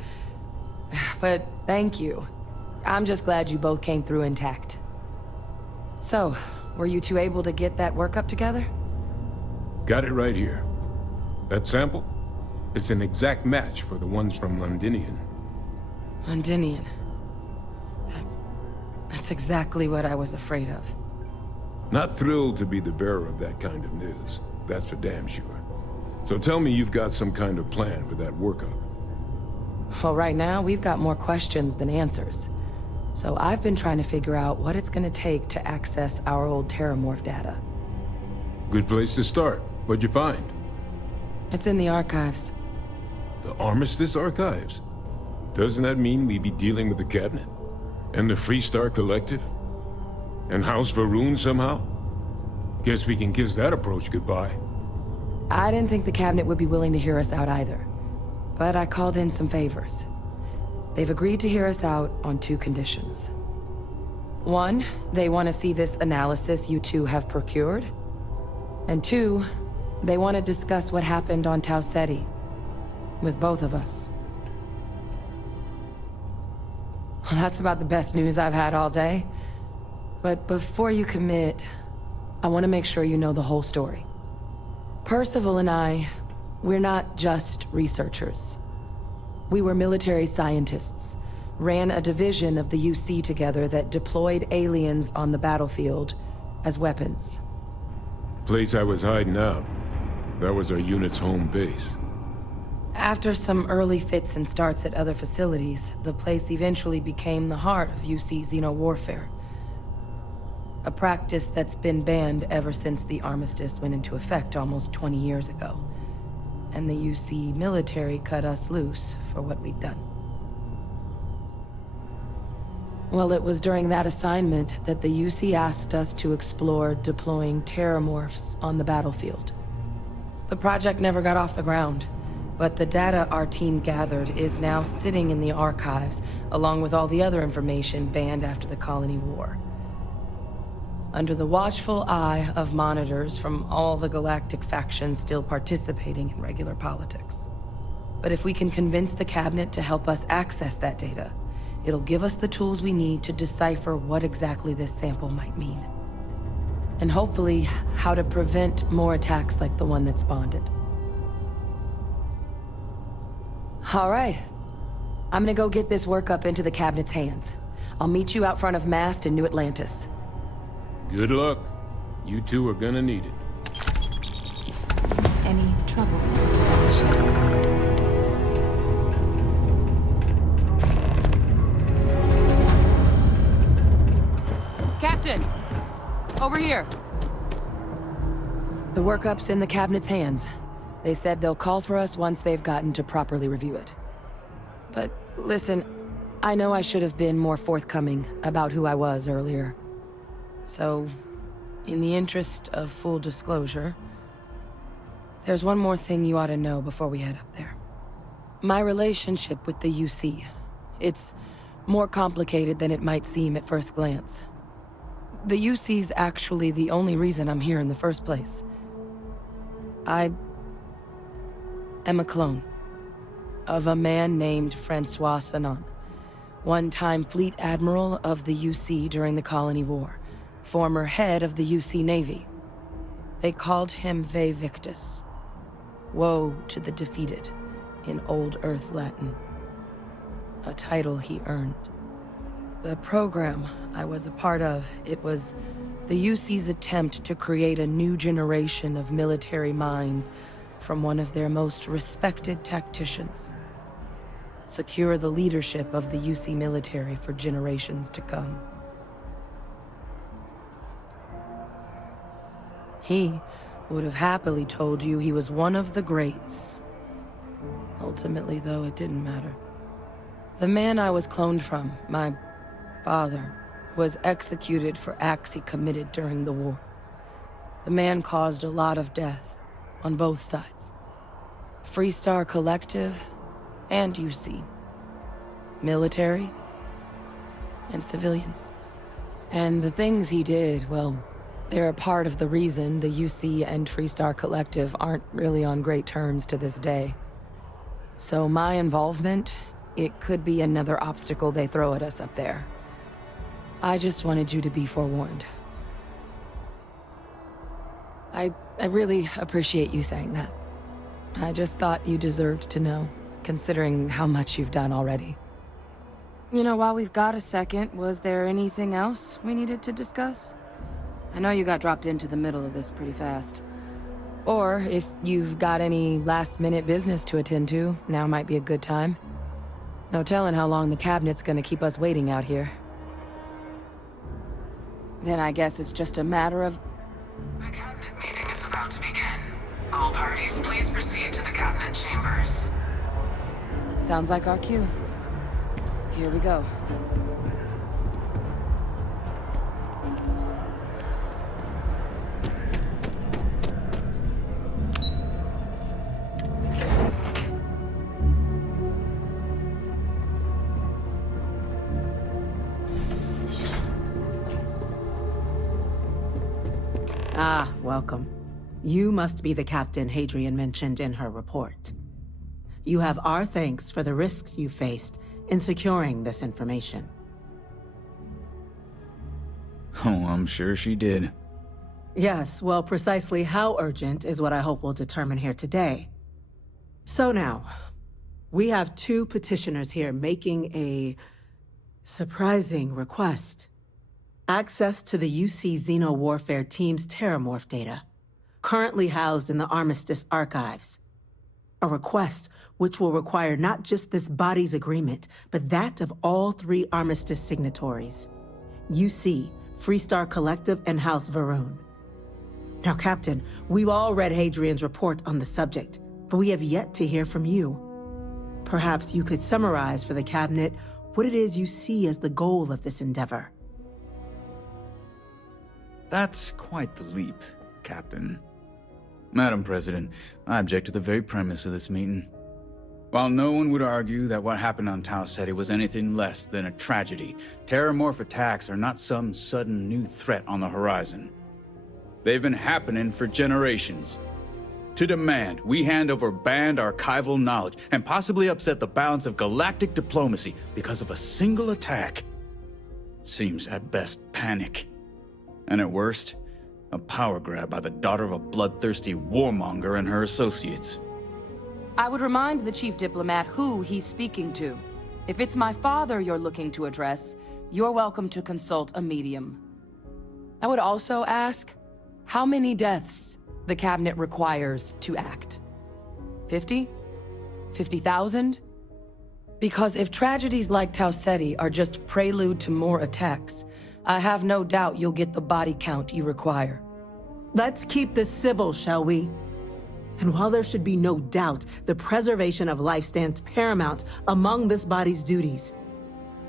But thank you. I'm just glad you both came through intact. So, were you two able to get that workup together? Got it right here. That sample? It's an exact match for the ones from Londinian. Londinian. That's exactly what I was afraid of. Not thrilled to be the bearer of that kind of news. That's for damn sure. So tell me you've got some kind of plan for that workup. Well, right now, we've got more questions than answers. So I've been trying to figure out what it's gonna take to access our old Terramorph data. Good place to start. What'd you find? It's in the archives. The Armistice Archives? Doesn't that mean we'd be dealing with the Cabinet? And the Freestar Collective? And House Varun somehow? Guess we can kiss that approach goodbye. I didn't think the Cabinet would be willing to hear us out either. But I called in some favors. They've agreed to hear us out on 2 conditions. 1, they want to see this analysis you two have procured. And 2, they want to discuss what happened on Tau Ceti. With both of us. Well, that's about the best news I've had all day. But before you commit, I want to make sure you know the whole story. Percival and I, we're not just researchers. We were military scientists, ran a division of the UC together that deployed aliens on the battlefield as weapons. Place I was hiding out. That was our unit's home base. After some early fits and starts at other facilities, the place eventually became the heart of UC xeno-warfare. A practice that's been banned ever since the armistice went into effect almost 20 years ago. And the UC military cut us loose for what we'd done. Well, it was during that assignment that the UC asked us to explore deploying terramorphs on the battlefield. The project never got off the ground, but the data our team gathered is now sitting in the archives, along with all the other information banned after the Colony War. Under the watchful eye of monitors from all the galactic factions still participating in regular politics. But if we can convince the cabinet to help us access that data, it'll give us the tools we need to decipher what exactly this sample might mean. And hopefully, how to prevent more attacks like the one that spawned it. All right. I'm gonna go get this work up into the cabinet's hands. I'll meet you out front of Mast in New Atlantis. Good luck. You two are gonna need it. Any troubles to share? Captain! Over here! The workup's in the cabinet's hands. They said they'll call for us once they've gotten to properly review it. But listen, I know I should have been more forthcoming about who I was earlier. So, in the interest of full disclosure, there's one more thing you ought to know before we head up there. My relationship with the UC. It's more complicated than it might seem at first glance. The UC's actually the only reason I'm here in the first place. I am a clone of a man named Francois Sanon, one-time fleet admiral of the UC during the Colony War, former head of the UC Navy. They called him Ve Victus, woe to the defeated, in Old Earth Latin, a title he earned. The program I was a part of, it was the UC's attempt to create a new generation of military minds from one of their most respected tacticians. Secure the leadership of the UC military for generations to come. He would have happily told you he was one of the greats. Ultimately, though, it didn't matter. The man I was cloned from, my father, was executed for acts he committed during the war. The man caused a lot of death, on both sides. Freestar Collective and UC. Military and civilians. And the things he did, well, they're a part of the reason the UC and Freestar Collective aren't really on great terms to this day. So my involvement, it could be another obstacle they throw at us up there. I just wanted you to be forewarned. I really appreciate you saying that. I just thought you deserved to know, considering how much you've done already. You know, while we've got a second, was there anything else we needed to discuss? I know you got dropped into the middle of this pretty fast. Or if you've got any last-minute business to attend to, now might be a good time. No telling how long the cabinet's gonna keep us waiting out here. Then I guess it's just a matter of... The cabinet meeting is about to begin. All parties, please proceed to the cabinet chambers. Sounds like our cue. Here we go. Ah, welcome. You must be the captain Hadrian mentioned in her report. You have our thanks for the risks you faced in securing this information. Oh, I'm sure she did. Yes, well, precisely how urgent is what I hope we'll determine here today. So now, we have two petitioners here making a surprising request. Access to the UC Xeno Warfare Team's Terramorph data, currently housed in the Armistice archives. A request which will require not just this body's agreement, but that of all three Armistice signatories. UC, Freestar Collective, and House Varun. Now, Captain, we've all read Hadrian's report on the subject, but we have yet to hear from you. Perhaps you could summarize for the Cabinet what it is you see as the goal of this endeavor. That's quite the leap, Captain. Madam President, I object to the very premise of this meeting. While no one would argue that what happened on Tau Ceti was anything less than a tragedy, Terramorph attacks are not some sudden new threat on the horizon. They've been happening for generations. To demand we hand over banned archival knowledge and possibly upset the balance of galactic diplomacy because of a single attack seems at best panic. And at worst, a power grab by the daughter of a bloodthirsty warmonger and her associates. I would remind the chief diplomat who he's speaking to. If it's my father you're looking to address, you're welcome to consult a medium. I would also ask how many deaths the Cabinet requires to act. 50? 50,000? Because if tragedies like Tau Ceti are just prelude to more attacks, I have no doubt you'll get the body count you require. Let's keep this civil, shall we? And while there should be no doubt the preservation of life stands paramount among this body's duties,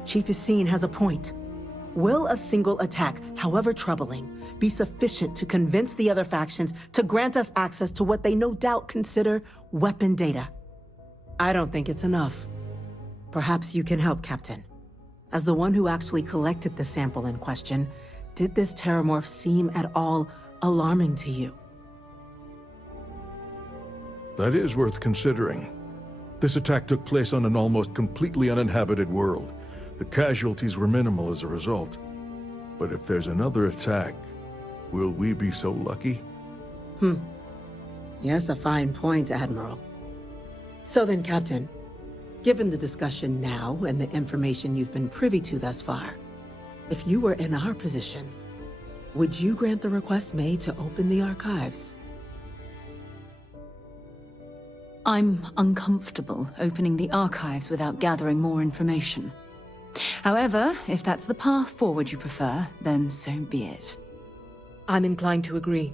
Chief Yassine has a point. Will a single attack, however troubling, be sufficient to convince the other factions to grant us access to what they no doubt consider weapon data? I don't think it's enough. Perhaps you can help, Captain. As the one who actually collected the sample in question, did this Terramorph seem at all alarming to you? That is worth considering. This attack took place on an almost completely uninhabited world. The casualties were minimal as a result. But if there's another attack, will we be so lucky? Yes, a fine point, Admiral. So then, Captain, given the discussion now and the information you've been privy to thus far, if you were in our position, would you grant the request made to open the archives? I'm uncomfortable opening the archives without gathering more information. However, if that's the path forward you prefer, then so be it. I'm inclined to agree.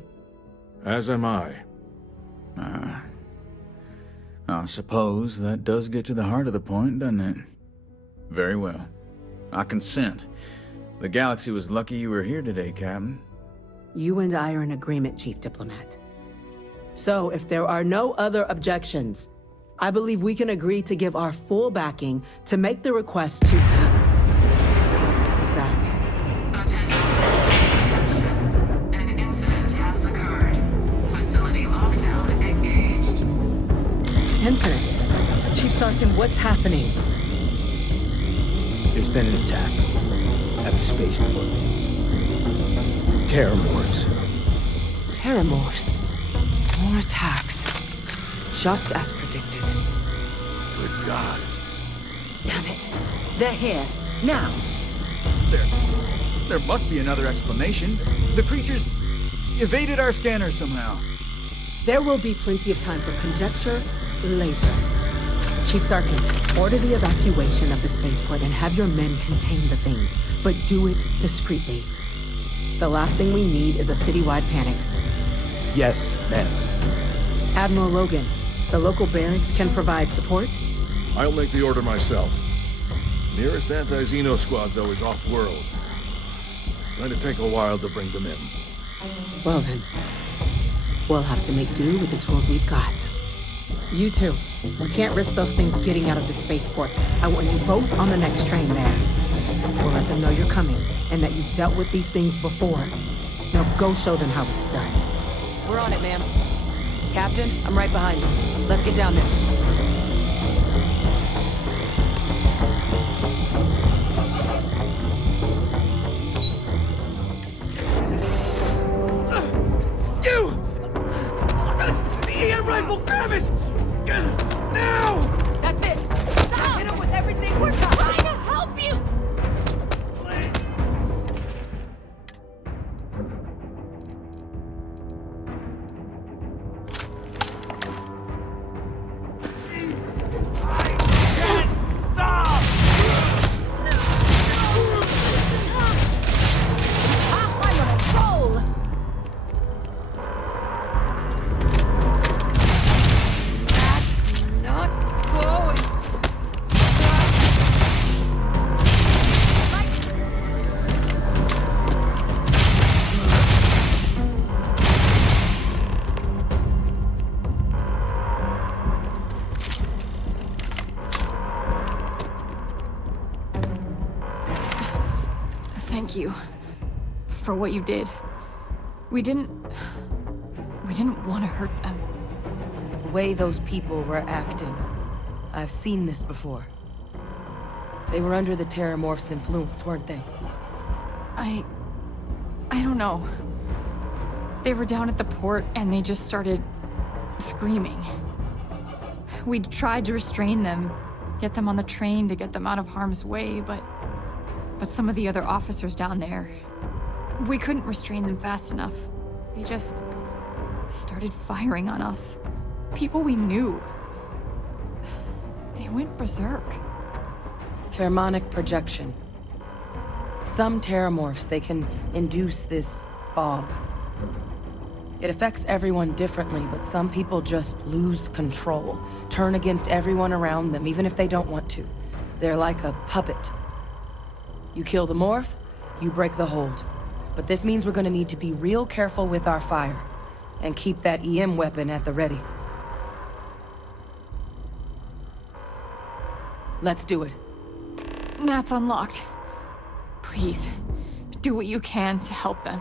As am I. I suppose that does get to the heart of the point, doesn't it? Very well. I consent. The galaxy was lucky you were here today, Captain. You and I are in agreement, Chief Diplomat. So, if there are no other objections, I believe we can agree to give our full backing to make the request to... What was that? Attention. An incident has occurred. Facility lockdown engaged. Incident? Chief Sarkin, what's happening? There's been an attack at the spaceport. Terramorphs. Terramorphs. More attacks. Just as predicted. Good God. Damn it. They're here. Now. There must be another explanation. The creatures evaded our scanners somehow. There will be plenty of time for conjecture later. Chief Sarkin, order the evacuation of the spaceport and have your men contain the things, but do it discreetly. The last thing we need is a citywide panic. Yes, ma'am. Admiral Logan, the local barracks can provide support? I'll make the order myself. Nearest anti-Xeno squad, though, is off-world. Going to take a while to bring them in. Well then, we'll have to make do with the tools we've got. You two, we can't risk those things getting out of the spaceport. I want you both on the next train there. We'll let them know you're coming, and that you've dealt with these things before. Now go show them how it's done. We're on it, ma'am. Captain, I'm right behind you. Let's get down there. You! The EM rifle, grab it! Now! That's it! Stop! Hit him with everything! We're trying to help you! Thank you for what you did. We didn't want to hurt them. The way those people were acting, I've seen this before. They were under the Terramorph's influence, weren't they? I don't know. They were down at the port and they just started screaming. We tried to restrain them, get them on the train to get them out of harm's way, but some of the other officers down there, we couldn't restrain them fast enough. They just started firing on us. People we knew. They went berserk. Pheromonic projection. Some Terramorphs, they can induce this fog. It affects everyone differently, but some people just lose control, turn against everyone around them, even if they don't want to. They're like a puppet. You kill the morph, you break the hold. But this means we're gonna need to be real careful with our fire, and keep that EM weapon at the ready. Let's do it. Nat's unlocked. Please, do what you can to help them.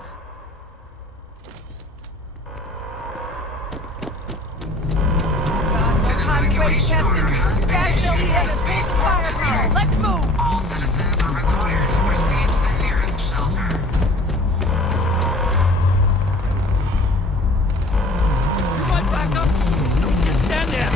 Evacuation order has been issued from the spaceport district. Let's move! All citizens are required to proceed to the nearest shelter. Everyone back up! Don't just stand there!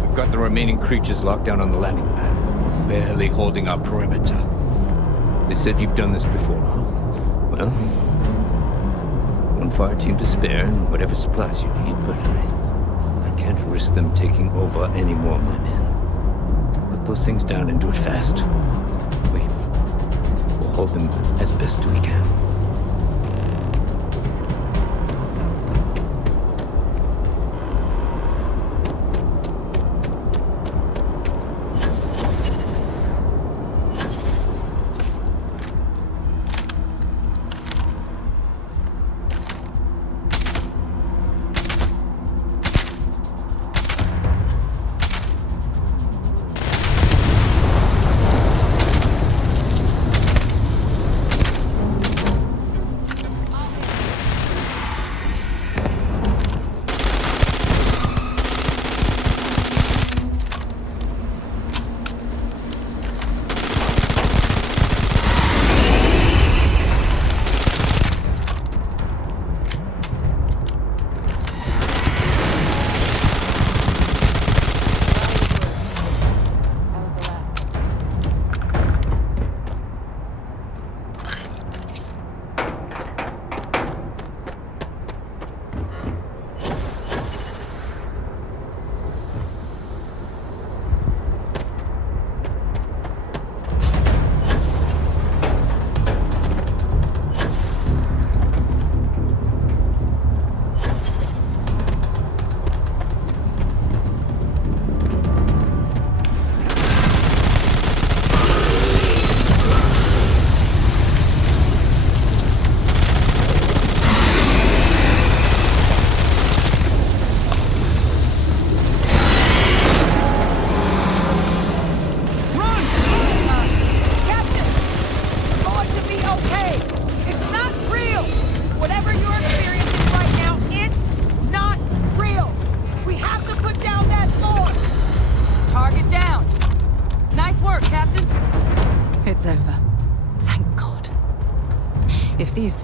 We've got the remaining creatures locked down on the landing pad, barely holding our perimeter. They said you've done this before. Well, one fire team to spare and whatever supplies you need, but I can't risk them taking over any more of my men. Put those things down and do it fast. We'll hold them as best we can.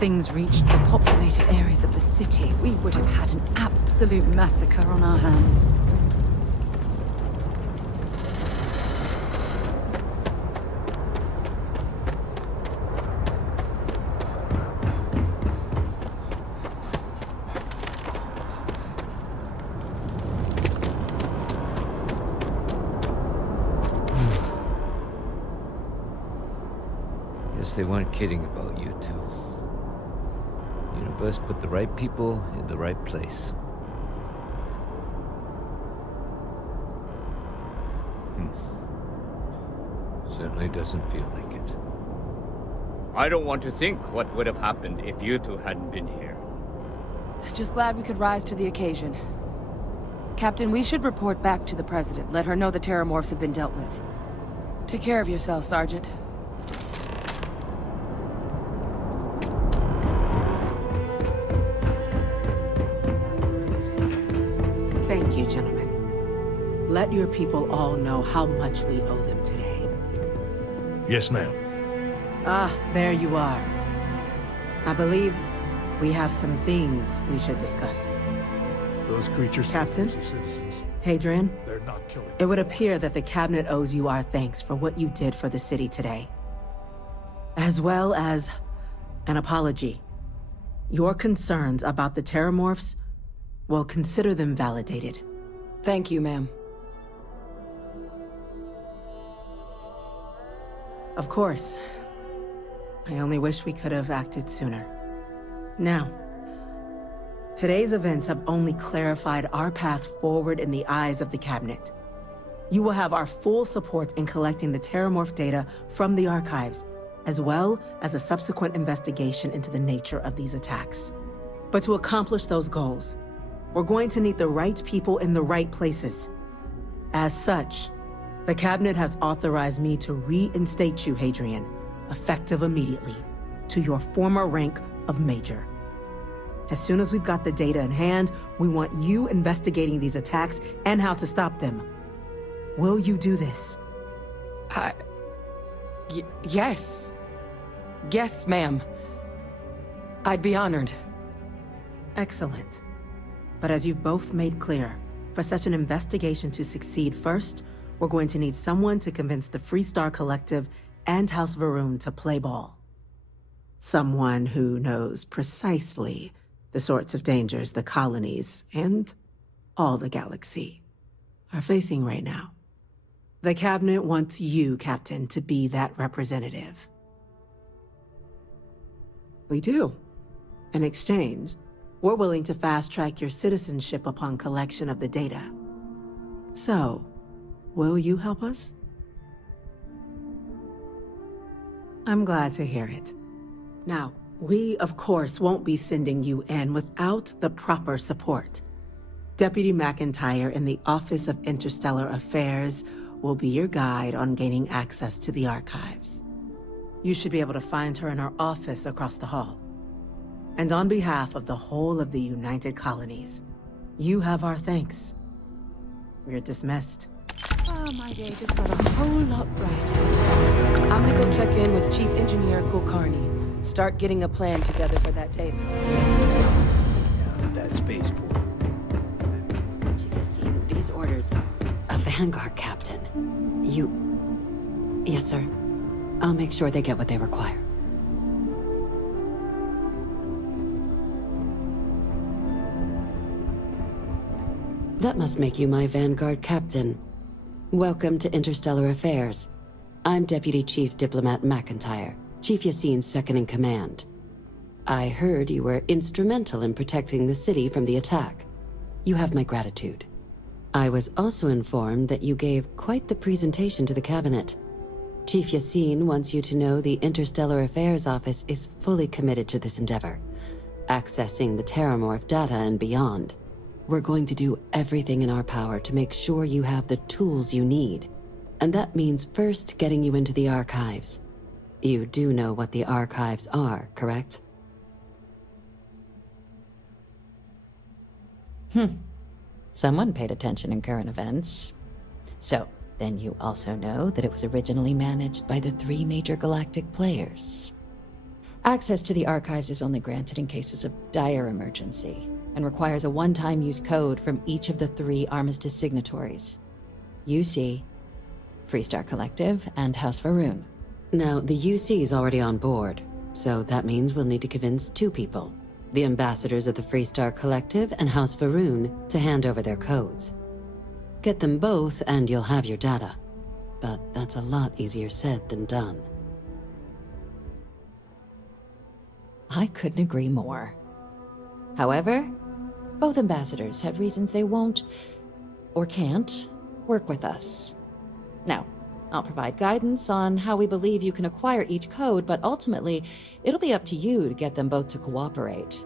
things reached the populated areas of the city, we would have had an absolute massacre on our hands. Guess they weren't kidding about you two. Universe put the right people in the right place. Certainly doesn't feel like it. I don't want to think what would have happened if you two hadn't been here. Just glad we could rise to the occasion. Captain, we should report back to the President. Let her know the Terramorphs have been dealt with. Take care of yourself, Sergeant. Thank you, gentlemen. Let your people all know how much we owe them today. Yes, ma'am. Ah, there you are. I believe we have some things we should discuss. Those creatures... Captain? Citizens. Hadrian? They're not killing... It would appear that the Cabinet owes you our thanks for what you did for the city today. As well as an apology. Your concerns about the Terramorphs, well, consider them validated. Thank you, ma'am. Of course. I only wish we could have acted sooner. Now, today's events have only clarified our path forward in the eyes of the Cabinet. You will have our full support in collecting the Terramorph data from the archives, as well as a subsequent investigation into the nature of these attacks. But to accomplish those goals, we're going to need the right people in the right places. As such, the Cabinet has authorized me to reinstate you, Hadrian, effective immediately, to your former rank of Major. As soon as we've got the data in hand, we want you investigating these attacks and how to stop them. Will you do this? Yes. Yes, ma'am. I'd be honored. Excellent. But as you've both made clear, for such an investigation to succeed first, we're going to need someone to convince the Freestar Collective and House Varun to play ball. Someone who knows precisely the sorts of dangers the colonies and all the galaxy are facing right now. The Cabinet wants you, Captain, to be that representative. We do. In exchange, we're willing to fast-track your citizenship upon collection of the data. So, will you help us? I'm glad to hear it. Now, we, of course, won't be sending you in without the proper support. Deputy McIntyre in the Office of Interstellar Affairs will be your guide on gaining access to the archives. You should be able to find her in her office across the hall. And on behalf of the whole of the United Colonies, you have our thanks. You're dismissed. Oh, my day just got a whole lot brighter. I'm gonna go check in with Chief Engineer Kulkarni. Start getting a plan together for that data. Down at that spaceport. These orders. A Vanguard captain. You... Yes, sir. I'll make sure they get what they require. That must make you my Vanguard captain. Welcome to Interstellar Affairs. I'm Deputy Chief Diplomat McIntyre, Chief Yassine's second-in-command. I heard you were instrumental in protecting the city from the attack. You have my gratitude. I was also informed that you gave quite the presentation to the Cabinet. Chief Yassine wants you to know the Interstellar Affairs Office is fully committed to this endeavor, accessing the Terramorph data and beyond. We're going to do everything in our power to make sure you have the tools you need. And that means first getting you into the archives. You do know what the archives are, correct? Someone paid attention in current events. So, then you also know that it was originally managed by the 3 major galactic players. Access to the archives is only granted in cases of dire emergency, and requires a one-time use code from each of the 3 Armistice signatories. UC, Freestar Collective, and House Varun. Now, the UC is already on board, so that means we'll need to convince 2 people. The ambassadors of the Freestar Collective and House Varun to hand over their codes. Get them both and you'll have your data. But that's a lot easier said than done. I couldn't agree more. However, both ambassadors have reasons they won't, or can't, work with us. Now, I'll provide guidance on how we believe you can acquire each code, but ultimately, it'll be up to you to get them both to cooperate.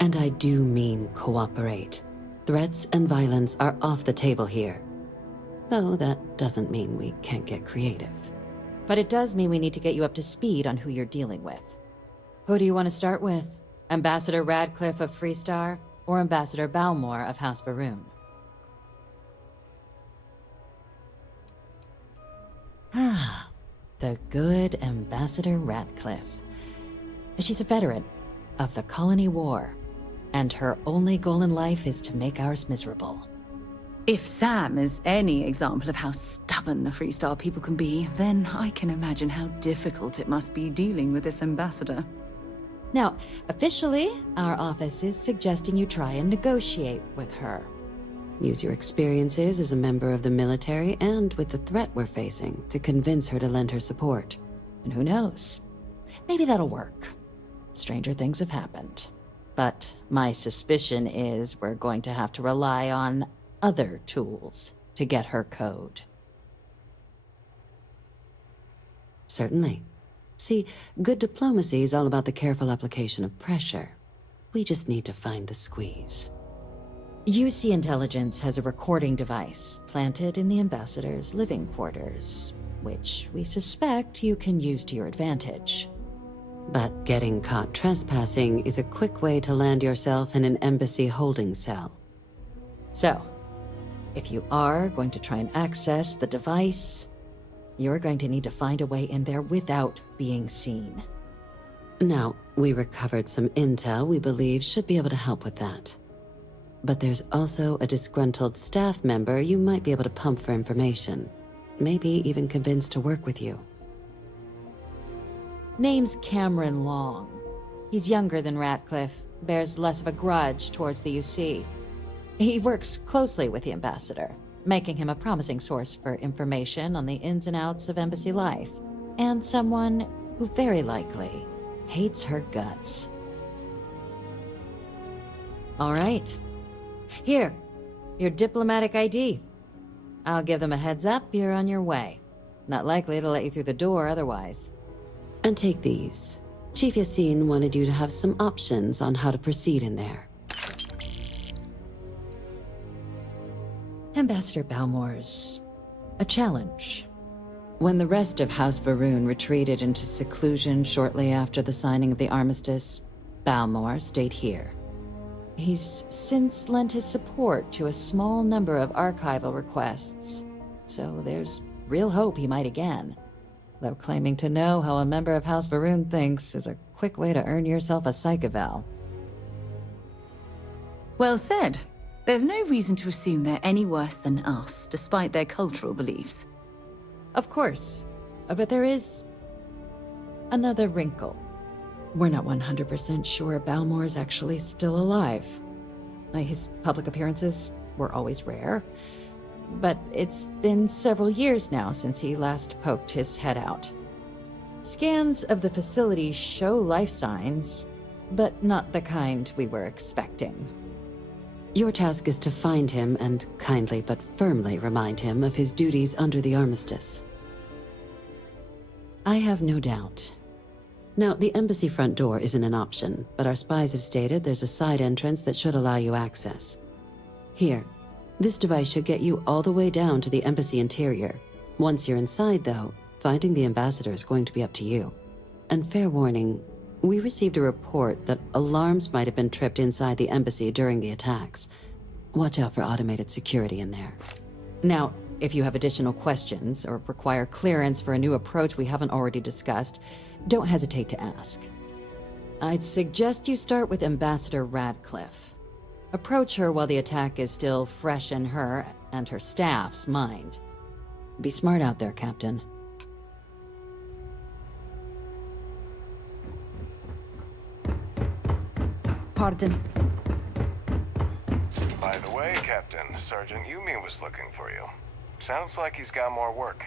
And I do mean cooperate. Threats and violence are off the table here. Though that doesn't mean we can't get creative. But it does mean we need to get you up to speed on who you're dealing with. Who do you want to start with? Ambassador Radcliffe of Freestar, or Ambassador Balmore of House Varun? Ah, the good Ambassador Radcliffe. She's a veteran of the Colony War, and her only goal in life is to make ours miserable. If Sam is any example of how stubborn the Freestar people can be, then I can imagine how difficult it must be dealing with this ambassador. Now, officially, our office is suggesting you try and negotiate with her. Use your experiences as a member of the military and with the threat we're facing to convince her to lend her support. And who knows? Maybe that'll work. Stranger things have happened. But my suspicion is we're going to have to rely on other tools to get her code. Certainly. See, good diplomacy is all about the careful application of pressure. We just need to find the squeeze. UC Intelligence has a recording device planted in the ambassador's living quarters, which we suspect you can use to your advantage. But getting caught trespassing is a quick way to land yourself in an embassy holding cell. So, if you are going to try and access the device, you're going to need to find a way in there without being seen. Now, we recovered some intel we believe should be able to help with that. But there's also a disgruntled staff member you might be able to pump for information. Maybe even convince to work with you. Name's Cameron Long. He's younger than Radcliffe, bears less of a grudge towards the UC. He works closely with the ambassador, making him a promising source for information on the ins and outs of embassy life, and someone who very likely hates her guts. All right. Here, your diplomatic ID. I'll give them a heads up you're on your way. Not likely to let you through the door otherwise. And take these. Chief Yassine wanted you to have some options on how to proceed in there. Ambassador Balmore's a challenge. When the rest of House Varun retreated into seclusion shortly after the signing of the armistice, Balmore stayed here. He's since lent his support to a small number of archival requests, so there's real hope he might again. Though claiming to know how a member of House Varun thinks is a quick way to earn yourself a psych eval. Well said. There's no reason to assume they're any worse than us, despite their cultural beliefs. Of course, but there is another wrinkle. We're not 100% sure Balmore's actually still alive. His public appearances were always rare, but it's been several years now since he last poked his head out. Scans of the facility show life signs, but not the kind we were expecting. Your task is to find him and kindly but firmly remind him of his duties under the armistice. I have no doubt. Now, the embassy front door isn't an option, but our spies have stated there's a side entrance that should allow you access. Here, this device should get you all the way down to the embassy interior. Once you're inside, though, finding the ambassador is going to be up to you. And fair warning, we received a report that alarms might have been tripped inside the embassy during the attacks. Watch out for automated security in there. Now, if you have additional questions or require clearance for a new approach we haven't already discussed, don't hesitate to ask. I'd suggest you start with Ambassador Radcliffe. Approach her while the attack is still fresh in her and her staff's mind. Be smart out there, Captain. Pardon. By the way, Captain, Sergeant Yumi was looking for you. Sounds like he's got more work.